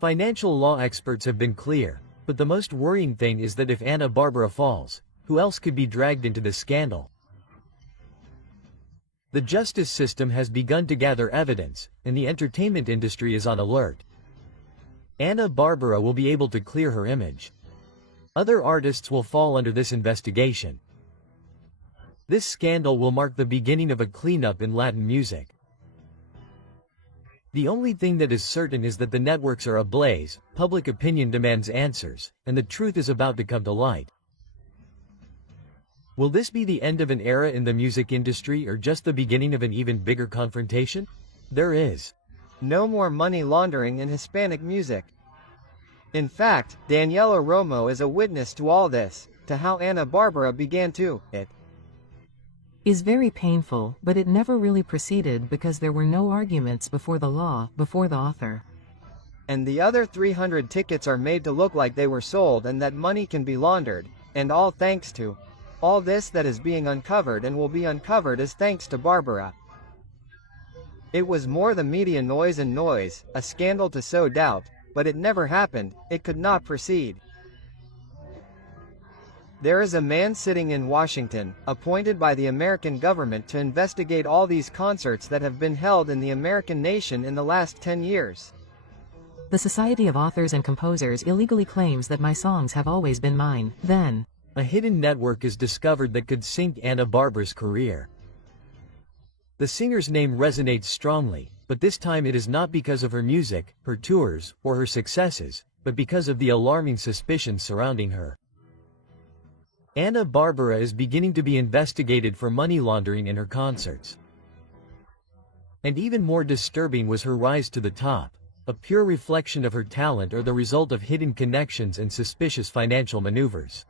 Financial law experts have been clear, but the most worrying thing is that if Ana Bárbara falls, who else could be dragged into this scandal? The justice system has begun to gather evidence, and the entertainment industry is on alert. Ana Bárbara will be able to clear her image. Other artists will fall under this investigation. This scandal will mark the beginning of a cleanup in Latin music. The only thing that is certain is that the networks are ablaze, public opinion demands answers, and the truth is about to come to light. Will this be the end of an era in the music industry or just the beginning of an even bigger confrontation? There is no more money laundering in Hispanic music. In fact, Daniela Romo is a witness to all this, to how Ana Bárbara began to, it is very painful, but it never really proceeded because there were no arguments before the law, before the author. And the other 300 tickets are made to look like they were sold and that money can be laundered, and all thanks to all this that is being uncovered and will be uncovered is thanks to Bárbara. It was more the media noise and noise, a scandal to sow doubt, but it never happened, it could not proceed. There is a man sitting in Washington, appointed by the American government to investigate all these concerts that have been held in the American nation in the last 10 years. The Society of Authors and Composers illegally claims that my songs have always been mine. Then, a hidden network is discovered that could sink Ana Bárbara's career. The singer's name resonates strongly, but this time it is not because of her music, her tours, or her successes, but because of the alarming suspicions surrounding her. Ana Bárbara is beginning to be investigated for money laundering in her concerts. And even more disturbing was her rise to the top, a pure reflection of her talent or the result of hidden connections and suspicious financial maneuvers.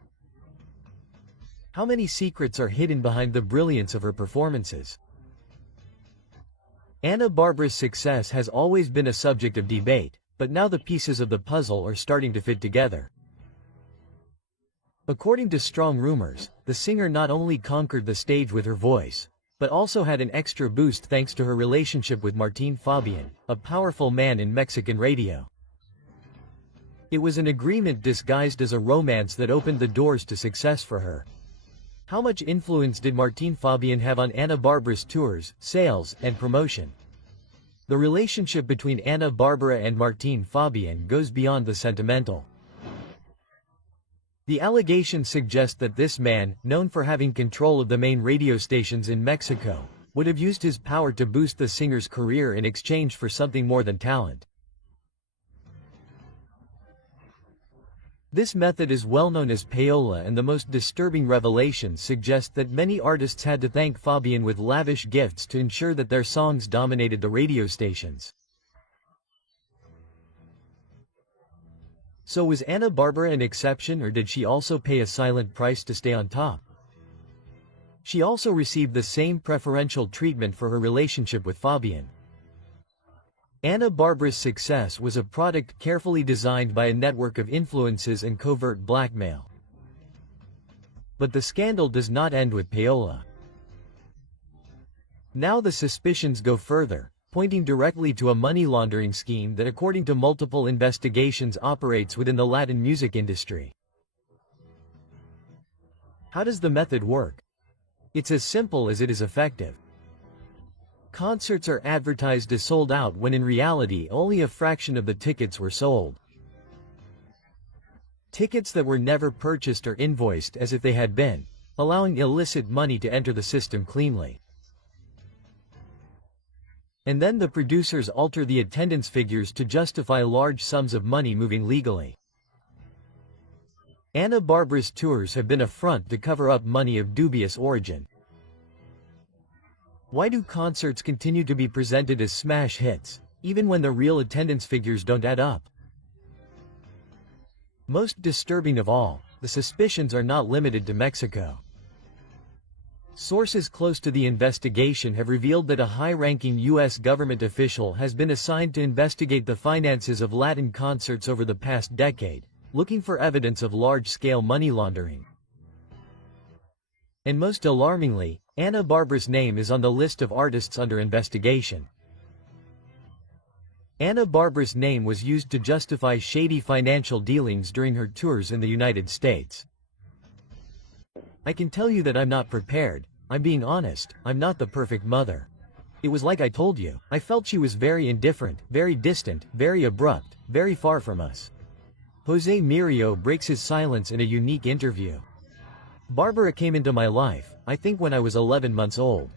How many secrets are hidden behind the brilliance of her performances? Ana Barbara's success has always been a subject of debate, but now the pieces of the puzzle are starting to fit together. According to strong rumors, the singer not only conquered the stage with her voice, but also had an extra boost thanks to her relationship with 𝗦𝗫𝘁𝗶, a powerful man in Mexican radio. It was an agreement disguised as a romance that opened the doors to success for her. How much influence did 𝗦𝗫𝘁𝗶 have on Ana Barbara's tours, sales, and promotion? The relationship between Ana Barbara and 𝗦𝗫𝘁𝗶 goes beyond the sentimental. The allegations suggest that this man, known for having control of the main radio stations in Mexico, would have used his power to boost the singer's career in exchange for something more than talent. This method is well known as payola, and the most disturbing revelations suggest that many artists had to thank 𝗫𝗶 with lavish gifts to ensure that their songs dominated the radio stations. So was Ana Barbara an exception, or did she also pay a silent price to stay on top? She also received the same preferential treatment for her relationship with 𝗫𝗶. Ana Barbara's success was a product carefully designed by a network of influences and covert blackmail. But the scandal does not end with payola. Now the suspicions go further, pointing directly to a money laundering scheme that, according to multiple investigations, operates within the Latin music industry. How does the method work? It's as simple as it is effective. Concerts are advertised as sold out when in reality only a fraction of the tickets were sold. Tickets that were never purchased are invoiced as if they had been, allowing illicit money to enter the system cleanly. And then the producers alter the attendance figures to justify large sums of money moving legally. Ana Barbara's tours have been a front to cover up money of dubious origin. Why do concerts continue to be presented as smash hits, even when the real attendance figures don't add up? Most disturbing of all, the suspicions are not limited to Mexico. Sources close to the investigation have revealed that a high-ranking U.S. government official has been assigned to investigate the finances of Latin concerts over the past decade, looking for evidence of large-scale money laundering. And most alarmingly, Ana Barbara's name is on the list of artists under investigation. Ana Barbara's name was used to justify shady financial dealings during her tours in the United States. I can tell you that I'm not prepared. I'm being honest, I'm not the perfect mother. It was like I told you, I felt she was very indifferent, very distant, very abrupt, very far from us. 𝗲𝗍𝗻 breaks his silence in a unique interview. Barbara came into my life, I think when I was 11 months old.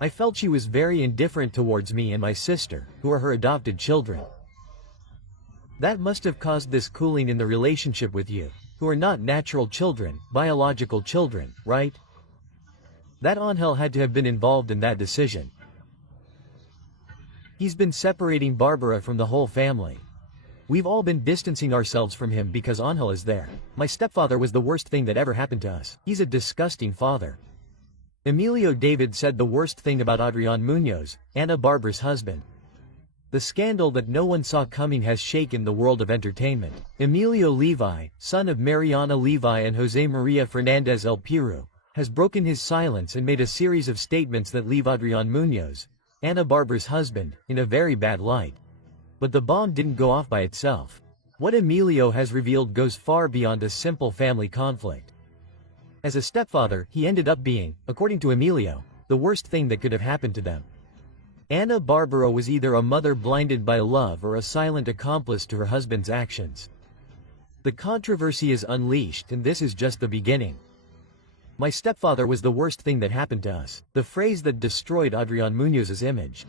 I felt she was very indifferent towards me and my sister, who are her adopted children. That must have caused this cooling in the relationship with you, who are not natural children, biological children, right? That Ángel had to have been involved in that decision. He's been separating Barbara from the whole family. We've all been distancing ourselves from him because Ángel is there. My stepfather was the worst thing that ever happened to us. He's a disgusting father. Emilio David said the worst thing about Adrián Muñoz, Ana Barbara's husband. The scandal that no one saw coming has shaken the world of entertainment. Emilio Levi, son of Mariana Levi and José María Fernández El Pirru, has broken his silence and made a series of statements that leave Adrián Muñoz, Ana Barbara's husband, in a very bad light. But the bomb didn't go off by itself. What Emilio has revealed goes far beyond a simple family conflict. As a stepfather, he ended up being, according to Emilio, the worst thing that could have happened to them. Ana Barbara was either a mother blinded by love or a silent accomplice to her husband's actions. The controversy is unleashed, and this is just the beginning. My stepfather was the worst thing that happened to us, the phrase that destroyed Adrián Muñoz's image.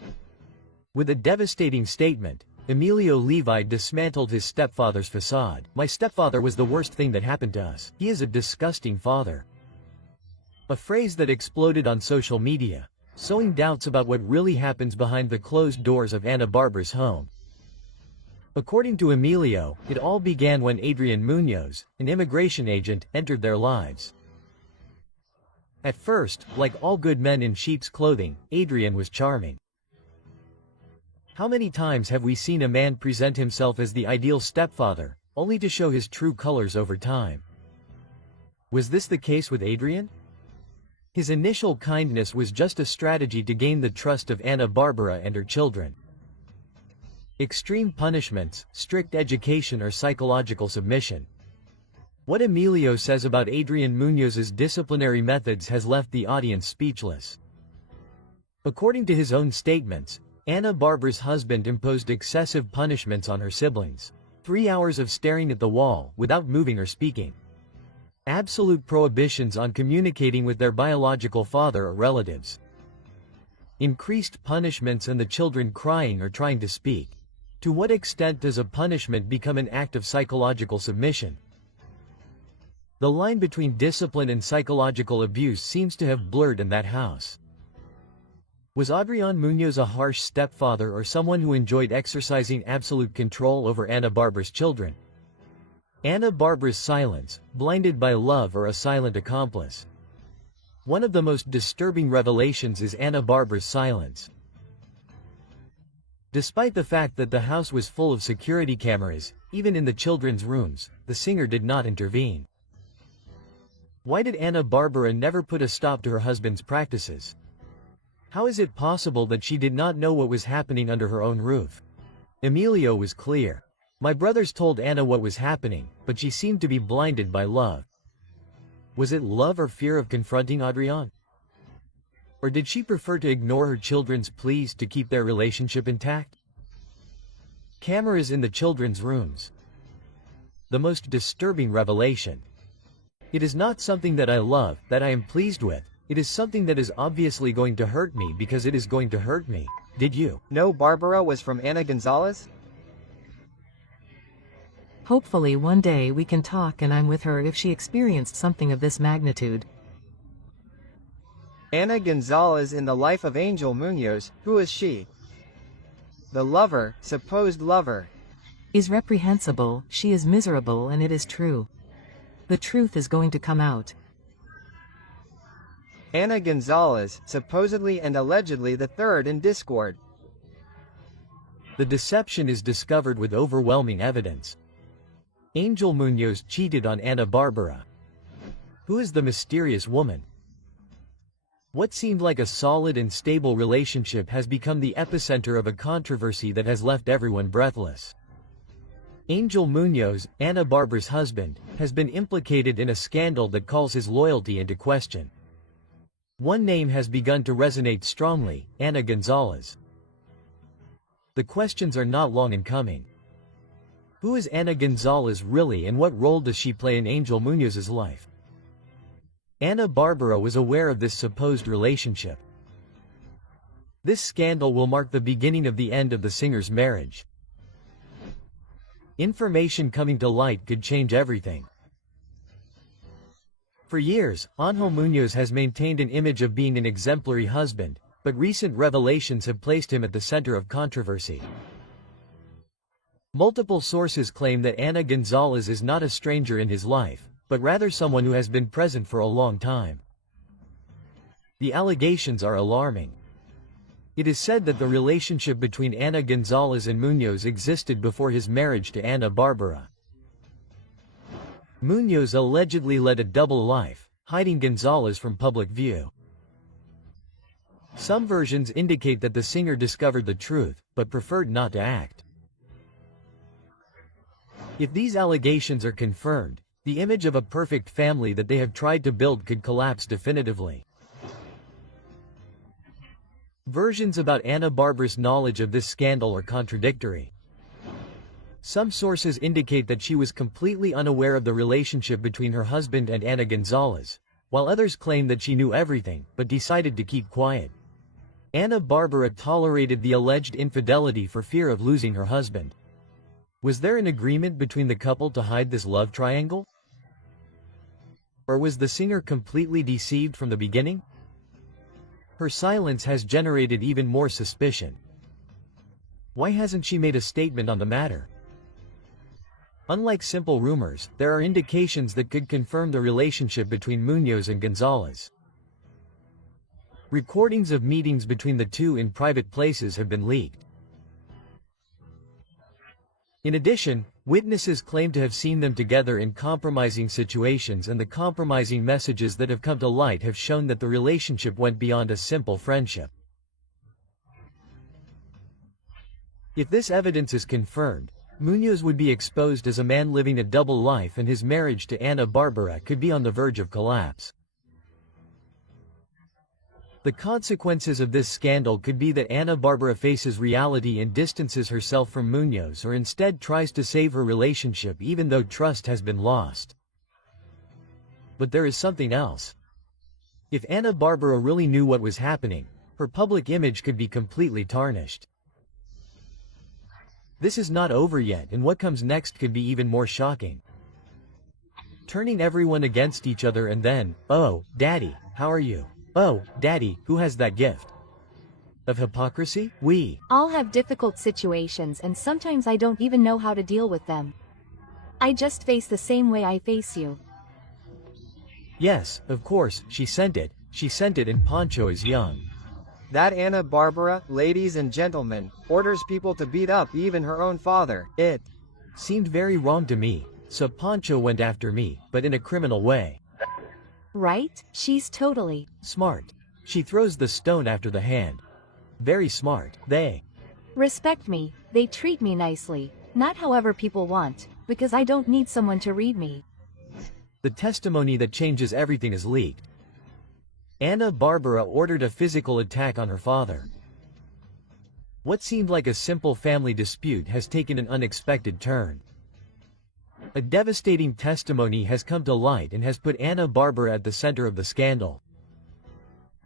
With a devastating statement, Emilio Levi dismantled his stepfather's facade. My stepfather was the worst thing that happened to us. He is a disgusting father. A phrase that exploded on social media, sowing doubts about what really happens behind the closed doors of Ana Barbara's home. According to Emilio, it all began when Adrián Muñoz, an immigration agent, entered their lives. At first, like all good men in sheep's clothing, Adrián was charming. How many times have we seen a man present himself as the ideal stepfather, only to show his true colors over time? Was this the case with Adrian? His initial kindness was just a strategy to gain the trust of Ana Bárbara and her children. Extreme punishments, strict education, or psychological submission. What Emilio says about Adrian Muñoz's disciplinary methods has left the audience speechless. According to his own statements, Ana Bárbara's husband imposed excessive punishments on her siblings. 3 hours of staring at the wall, without moving or speaking. Absolute prohibitions on communicating with their biological father or relatives. Increased punishments and the children crying or trying to speak. To what extent does a punishment become an act of psychological submission? The line between discipline and psychological abuse seems to have blurred in that house. Was Adrian Muñoz a harsh stepfather or someone who enjoyed exercising absolute control over Ana Bárbara's children? Ana Bárbara's silence, blinded by love, or a silent accomplice? One of the most disturbing revelations is Ana Bárbara's silence. Despite the fact that the house was full of security cameras, even in the children's rooms, the singer did not intervene. Why did Ana Bárbara never put a stop to her husband's practices? How is it possible that she did not know what was happening under her own roof? Emilio was clear. My brothers told Ana what was happening, but she seemed to be blinded by love. Was it love or fear of confronting Adrian? Or did she prefer to ignore her children's pleas to keep their relationship intact? Cameras in the children's rooms. The most disturbing revelation. It is not something that I love, that I am pleased with. It is something that is obviously going to hurt me because it is going to hurt me. Did you know Bárbara was from Ana González? Hopefully one day we can talk and I'm with her if she experienced something of this magnitude. Ana González in the life of Angel Muñoz, who is she? The lover, supposed lover. Is reprehensible, she is miserable, and it is true. The truth is going to come out. Ana González, supposedly and allegedly the third in discord. The deception is discovered with overwhelming evidence. Angel Muñoz cheated on Ana Bárbara. Who is the mysterious woman? What seemed like a solid and stable relationship has become the epicenter of a controversy that has left everyone breathless. Angel Muñoz, Ana Bárbara's husband, has been implicated in a scandal that calls his loyalty into question. One name has begun to resonate strongly: Ana González. The questions are not long in coming. Who is Ana González really, and what role does she play in Angel Muñoz's life? Ana Bárbara was aware of this supposed relationship. This scandal will mark the beginning of the end of the singer's marriage. Information coming to light could change everything. For years, Ángel Muñoz has maintained an image of being an exemplary husband, but recent revelations have placed him at the center of controversy. Multiple sources claim that Ana González is not a stranger in his life, but rather someone who has been present for a long time. The allegations are alarming. It is said that the relationship between Ana González and Muñoz existed before his marriage to Ana Bárbara. Muñoz allegedly led a double life, hiding González from public view. Some versions indicate that the singer discovered the truth, but preferred not to act. If these allegations are confirmed, the image of a perfect family that they have tried to build could collapse definitively. Versions about Ana Bárbara's knowledge of this scandal are contradictory. Some sources indicate that she was completely unaware of the relationship between her husband and Ana González, while others claim that she knew everything, but decided to keep quiet. Ana Bárbara tolerated the alleged infidelity for fear of losing her husband. Was there an agreement between the couple to hide this love triangle? Or was the singer completely deceived from the beginning? Her silence has generated even more suspicion. Why hasn't she made a statement on the matter? Unlike simple rumors, there are indications that could confirm the relationship between Muñoz and González. Recordings of meetings between the two in private places have been leaked. In addition, witnesses claim to have seen them together in compromising situations, and the compromising messages that have come to light have shown that the relationship went beyond a simple friendship. If this evidence is confirmed, Muñoz would be exposed as a man living a double life, and his marriage to Ana Bárbara could be on the verge of collapse. The consequences of this scandal could be that Ana Bárbara faces reality and distances herself from Muñoz, or instead tries to save her relationship even though trust has been lost. But there is something else. If Ana Bárbara really knew what was happening, her public image could be completely tarnished. This is not over yet, and what comes next could be even more shocking. Turning everyone against each other, and then, "Oh, Daddy, how are you? Oh, Daddy, who has that gift of hypocrisy? We all have difficult situations, and sometimes I don't even know how to deal with them. I just face the same way I face you." Yes, of course, she sent it, and Pancho is young. That Ana Bárbara, ladies and gentlemen, orders people to beat up even her own father. It seemed very wrong to me, so Pancho went after me, but in a criminal way. Right? She's totally smart. She throws the stone after the hand. Very smart. They respect me, they treat me nicely, not however people want, because I don't need someone to read me. The testimony that changes everything is leaked. Ana Bárbara ordered a physical attack on her father. What seemed like a simple family dispute has taken an unexpected turn. A devastating testimony has come to light and has put Ana Bárbara at the center of the scandal.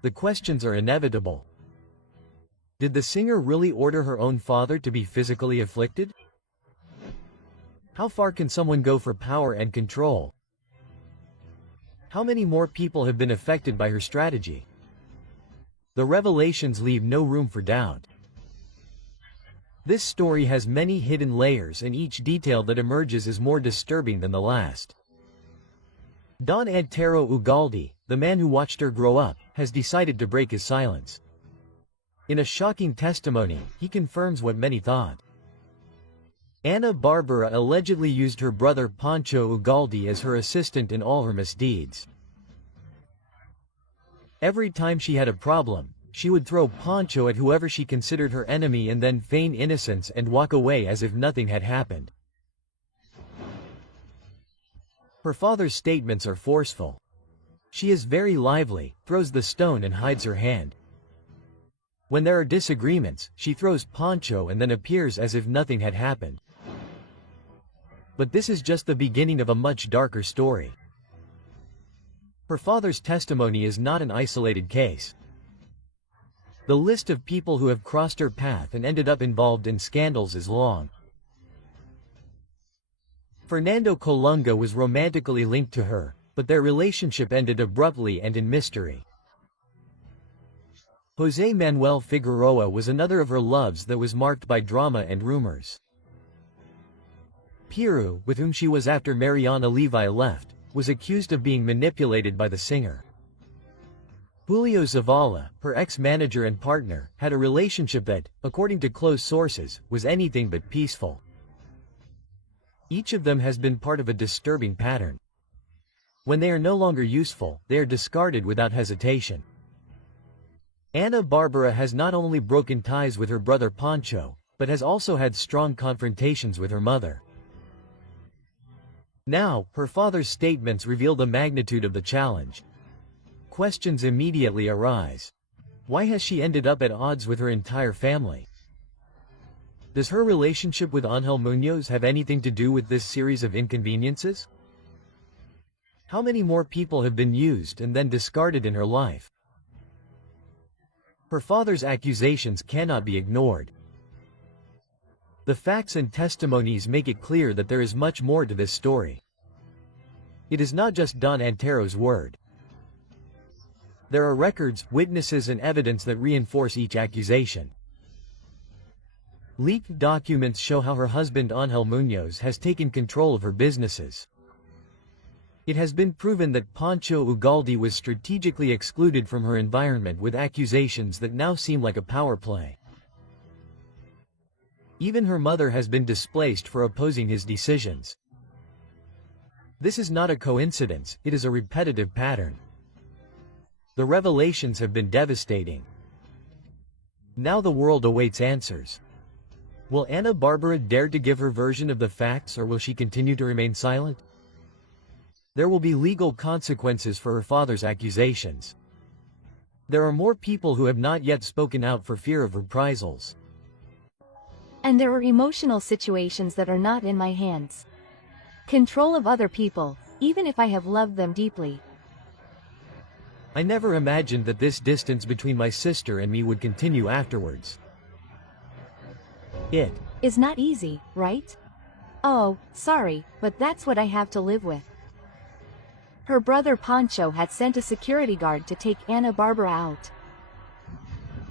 The questions are inevitable. Did the singer really order her own father to be physically afflicted? How far can someone go for power and control? How many more people have been affected by her strategy? The revelations leave no room for doubt. This story has many hidden layers, and each detail that emerges is more disturbing than the last. 𝗬𝗏𝗍𝗏, the man who watched her grow up, has decided to break his silence. In a shocking testimony, he confirms what many thought. Ana Bárbara allegedly used her brother Pancho Ugalde as her assistant in all her misdeeds. Every time she had a problem, she would throw Pancho at whoever she considered her enemy and then feign innocence and walk away as if nothing had happened. Her father's statements are forceful. She is very lively, throws the stone and hides her hand. When there are disagreements, she throws Pancho and then appears as if nothing had happened. But this is just the beginning of a much darker story. Her father's testimony is not an isolated case. The list of people who have crossed her path and ended up involved in scandals is long. Fernando Colunga was romantically linked to her, but their relationship ended abruptly and in mystery. José Manuel Figueroa was another of her loves that was marked by drama and rumors. Piru, with whom she was after Mariana Levi left, was accused of being manipulated by the singer. Julio Zavala, her ex-manager and partner, had a relationship that, according to close sources, was anything but peaceful. Each of them has been part of a disturbing pattern. When they are no longer useful, they are discarded without hesitation. Ana Bárbara has not only broken ties with her brother Pancho, but has also had strong confrontations with her mother. Now, her father's statements reveal the magnitude of the challenge. Questions immediately arise. Why has she ended up at odds with her entire family? Does her relationship with Ángel Muñoz have anything to do with this series of inconveniences? How many more people have been used and then discarded in her life? Her father's accusations cannot be ignored. The facts and testimonies make it clear that there is much more to this story. It is not just 𝗬𝗏𝗍𝗏's word. There are records, witnesses and evidence that reinforce each accusation. Leaked documents show how her husband Ángel Muñoz has taken control of her businesses. It has been proven that Pancho Ugalde was strategically excluded from her environment with accusations that now seem like a power play. Even her mother has been displaced for opposing his decisions. This is not a coincidence, it is a repetitive pattern. The revelations have been devastating. Now the world awaits answers. Will Ana Bárbara dare to give her version of the facts, or will she continue to remain silent? There will be legal consequences for her father's accusations. There are more people who have not yet spoken out for fear of reprisals. And there are emotional situations that are not in my hands. Control of other people, even if I have loved them deeply. I never imagined that this distance between my sister and me would continue afterwards. It is not easy, right? Oh, sorry, but that's what I have to live with. Her brother Pancho had sent a security guard to take Ana Bárbara out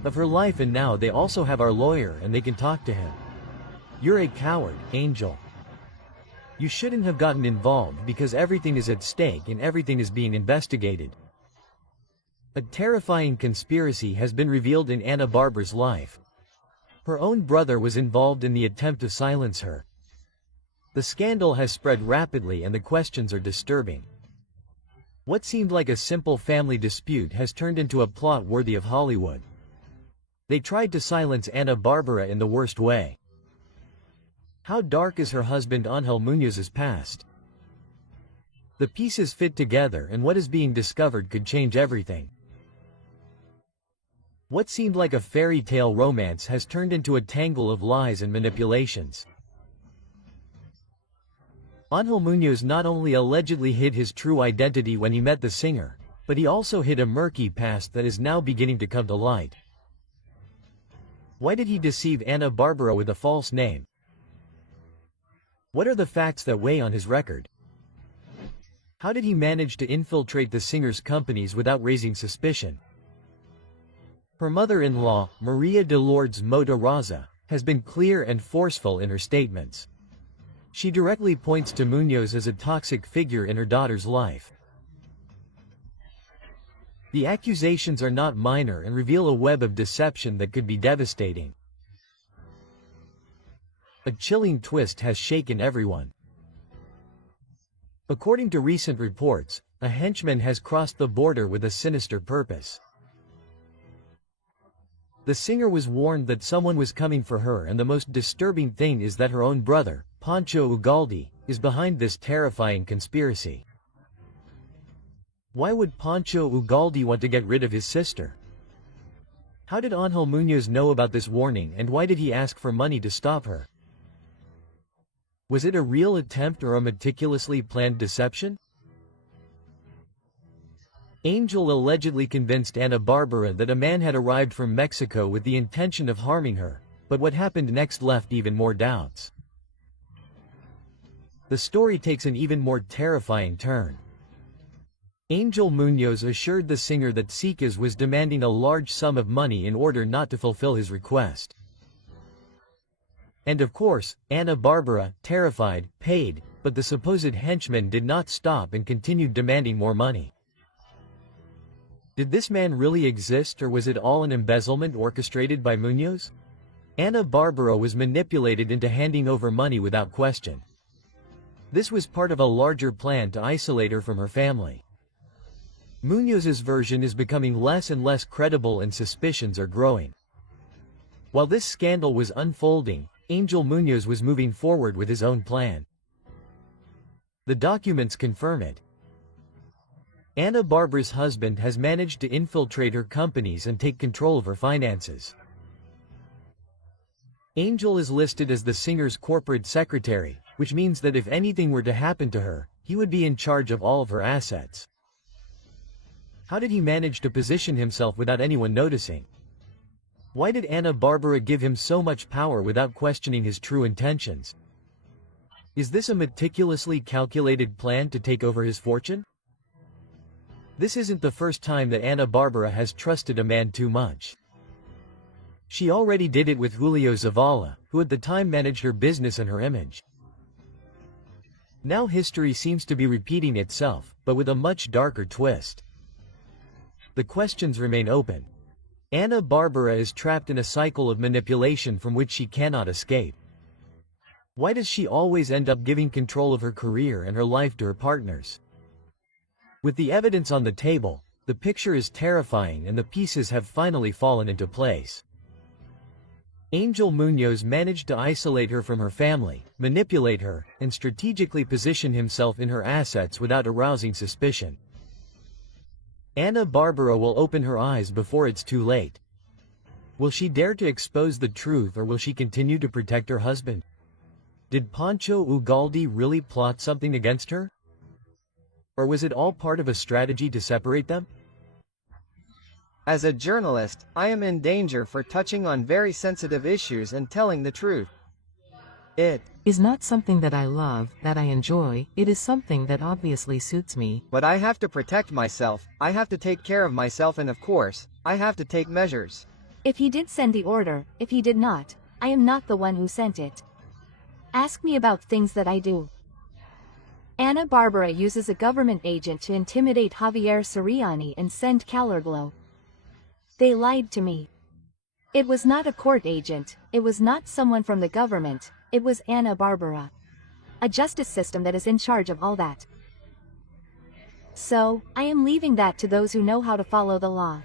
of her life, and now they also have our lawyer and they can talk to him. You're a coward, Angel. You shouldn't have gotten involved because everything is at stake and everything is being investigated. A terrifying conspiracy has been revealed in Ana Bárbara's life. Her own brother was involved in the attempt to silence her. The scandal has spread rapidly and the questions are disturbing. What seemed like a simple family dispute has turned into a plot worthy of Hollywood. They tried to silence Ana Bárbara in the worst way. How dark is her husband Ángel Muñoz's past? The pieces fit together, and what is being discovered could change everything. What seemed like a fairy tale romance has turned into a tangle of lies and manipulations. Ángel Muñoz not only allegedly hid his true identity when he met the singer, but he also hid a murky past that is now beginning to come to light. Why did he deceive Ana Bárbara with a false name? What are the facts that weigh on his record? How did he manage to infiltrate the singer's companies without raising suspicion? Her mother-in-law, María de Lourdes Mota Raza, has been clear and forceful in her statements. She directly points to Muñoz as a toxic figure in her daughter's life. The accusations are not minor and reveal a web of deception that could be devastating. A chilling twist has shaken everyone. According to recent reports, a henchman has crossed the border with a sinister purpose. The singer was warned that someone was coming for her, and the most disturbing thing is that her own brother, Pancho Ugalde, is behind this terrifying conspiracy. Why would Pancho Ugalde want to get rid of his sister? How did Ángel Muñoz know about this warning, and why did he ask for money to stop her? Was it a real attempt or a meticulously planned deception? Angel allegedly convinced Ana Bárbara that a man had arrived from Mexico with the intention of harming her, but what happened next left even more doubts. The story takes an even more terrifying turn. Angel Muñoz assured the singer that 𝗖𝗍𝗍𝗍 was demanding a large sum of money in order not to fulfill his request. And of course, Ana Bárbara, terrified, paid, but the supposed henchman did not stop and continued demanding more money. Did this man really exist, or was it all an embezzlement orchestrated by Muñoz? Ana Bárbara was manipulated into handing over money without question. This was part of a larger plan to isolate her from her family. Muñoz's version is becoming less and less credible and suspicions are growing. While this scandal was unfolding, Angel Muñoz was moving forward with his own plan. The documents confirm it. Ana Bárbara's husband has managed to infiltrate her companies and take control of her finances. Angel is listed as the singer's corporate secretary, which means that if anything were to happen to her, he would be in charge of all of her assets. How did he manage to position himself without anyone noticing? Why did Ana Bárbara give him so much power without questioning his true intentions? Is this a meticulously calculated plan to take over his fortune? This isn't the first time that Ana Bárbara has trusted a man too much. She already did it with 𝗖𝗍𝗍𝗍, who at the time managed her business and her image. Now history seems to be repeating itself, but with a much darker twist. The questions remain open. Ana Bárbara is trapped in a cycle of manipulation from which she cannot escape. Why does she always end up giving control of her career and her life to her partners? With the evidence on the table, the picture is terrifying and the pieces have finally fallen into place. Ángel Muñoz managed to isolate her from her family, manipulate her, and strategically position himself in her assets without arousing suspicion. Ana Bárbara will open her eyes before it's too late. Will she dare to expose the truth, or will she continue to protect her husband? Did 𝗵𝗠𝗢 really plot something against her? Or was it all part of a strategy to separate them? As a journalist, I am in danger for touching on very sensitive issues and telling the truth. It is not something that I love, that I enjoy, it is something that obviously suits me. But I have to protect myself, I have to take care of myself, and of course, I have to take measures. If he did send the order, if he did not, I am not the one who sent it. Ask me about things that I do. Ana Bárbara uses a government agent to intimidate Javier Ceriani and send 𝗗𝗘𝗠𝗢𝗟. They lied to me. It was not a court agent, it was not someone from the government, it was Ana Bárbara. A justice system that is in charge of all that. So, I am leaving that to those who know how to follow the law.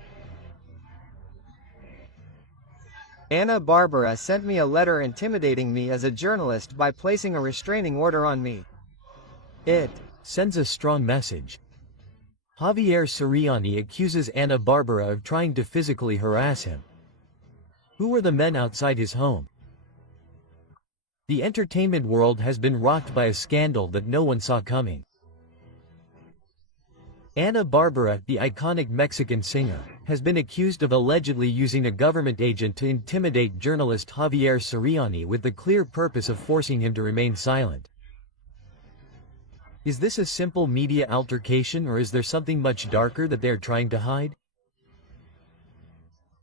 Ana Bárbara sent me a letter intimidating me as a journalist by placing a restraining order on me. It sends a strong message. Javier Ceriani accuses Ana Bárbara of trying to physically harass him. Who were the men outside his home? The entertainment world has been rocked by a scandal that no one saw coming. Ana Bárbara, the iconic Mexican singer, has been accused of allegedly using a government agent to intimidate journalist Javier Ceriani with the clear purpose of forcing him to remain silent. Is this a simple media altercation, or is there something much darker that they are trying to hide?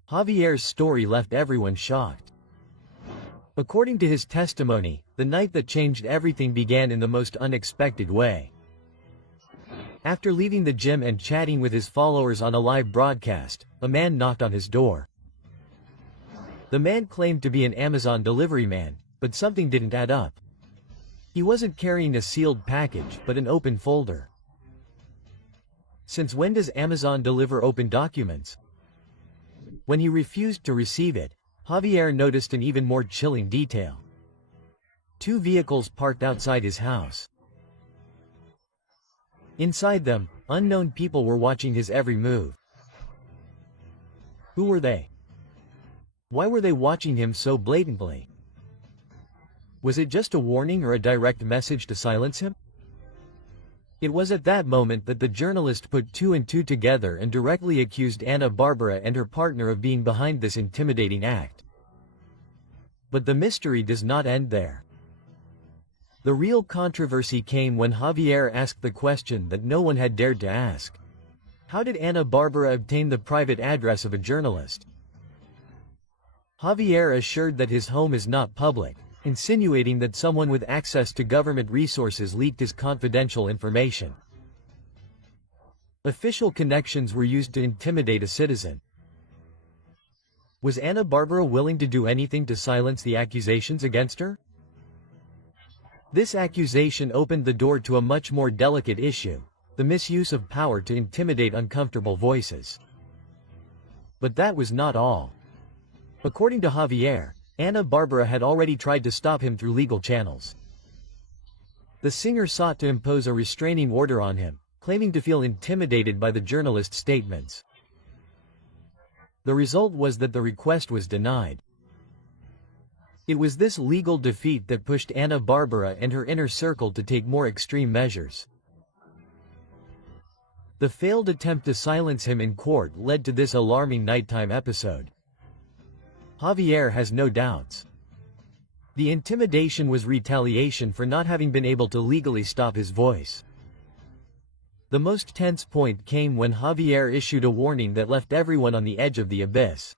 Javier's story left everyone shocked. According to his testimony, the night that changed everything began in the most unexpected way. After leaving the gym and chatting with his followers on a live broadcast, a man knocked on his door. The man claimed to be an Amazon delivery man, but something didn't add up. He wasn't carrying a sealed package, but an open folder. Since when does Amazon deliver open documents? When he refused to receive it, Javier noticed an even more chilling detail. 2 vehicles parked outside his house. Inside them, unknown people were watching his every move. Who were they? Why were they watching him so blatantly? Was it just a warning or a direct message to silence him? It was at that moment that the journalist put 2 and 2 together and directly accused Ana Bárbara and her partner of being behind this intimidating act. But the mystery does not end there. The real controversy came when Javier asked the question that no one had dared to ask. How did Ana Bárbara obtain the private address of a journalist? Javier assured that his home is not public, insinuating that someone with access to government resources leaked his confidential information. Official connections were used to intimidate a citizen. Was Ana Bárbara willing to do anything to silence the accusations against her? This accusation opened the door to a much more delicate issue, the misuse of power to intimidate uncomfortable voices. But that was not all. According to Javier, Ana Bárbara had already tried to stop him through legal channels. The singer sought to impose a restraining order on him, claiming to feel intimidated by the journalist's statements. The result was that the request was denied. It was this legal defeat that pushed Ana Bárbara and her inner circle to take more extreme measures. The failed attempt to silence him in court led to this alarming nighttime episode. Javier has no doubts. The intimidation was retaliation for not having been able to legally stop his voice. The most tense point came when Javier issued a warning that left everyone on the edge of the abyss.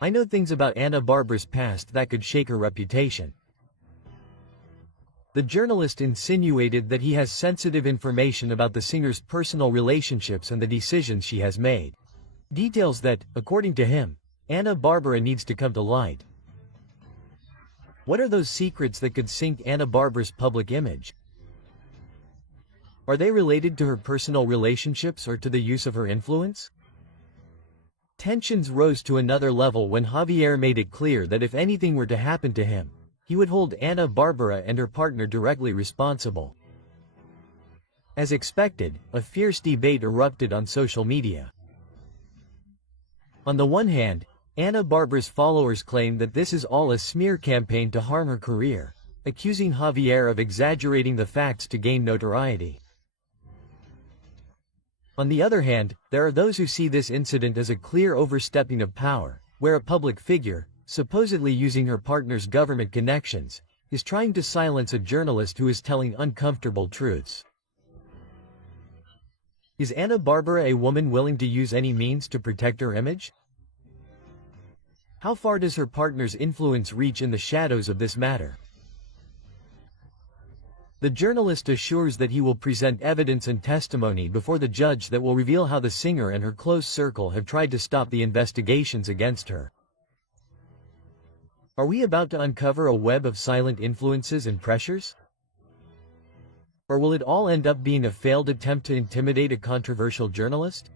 I know things about Ana Bárbara's past that could shake her reputation. The journalist insinuated that he has sensitive information about the singer's personal relationships and the decisions she has made. Details that, according to him, Ana Bárbara needs to come to light. What are those secrets that could sink Ana Bárbara's public image? Are they related to her personal relationships or to the use of her influence? Tensions rose to another level when Javier made it clear that if anything were to happen to him, he would hold Ana Bárbara and her partner directly responsible. As expected, a fierce debate erupted on social media. On the one hand, Ana Bárbara's followers claim that this is all a smear campaign to harm her career, accusing Javier of exaggerating the facts to gain notoriety. On the other hand, there are those who see this incident as a clear overstepping of power, where a public figure, supposedly using her partner's government connections, is trying to silence a journalist who is telling uncomfortable truths. Is Ana Bárbara a woman willing to use any means to protect her image? How far does her partner's influence reach in the shadows of this matter? The journalist assures that he will present evidence and testimony before the judge that will reveal how the singer and her close circle have tried to stop the investigations against her. Are we about to uncover a web of silent influences and pressures? Or will it all end up being a failed attempt to intimidate a controversial journalist?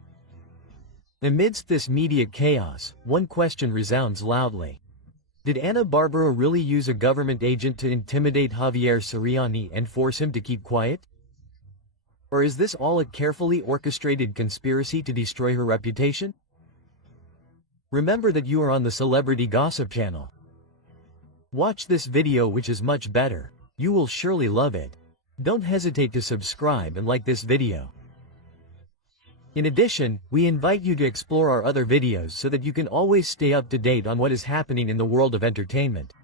Amidst this media chaos, one question resounds loudly. Did Ana Bárbara really use a government agent to intimidate Javier Ceriani and force him to keep quiet? Or is this all a carefully orchestrated conspiracy to destroy her reputation? Remember that you are on the Celebrity Gossip channel. Watch this video, which is much better. You will surely love it. Don't hesitate to subscribe and like this video. In addition, we invite you to explore our other videos so that you can always stay up to date on what is happening in the world of entertainment.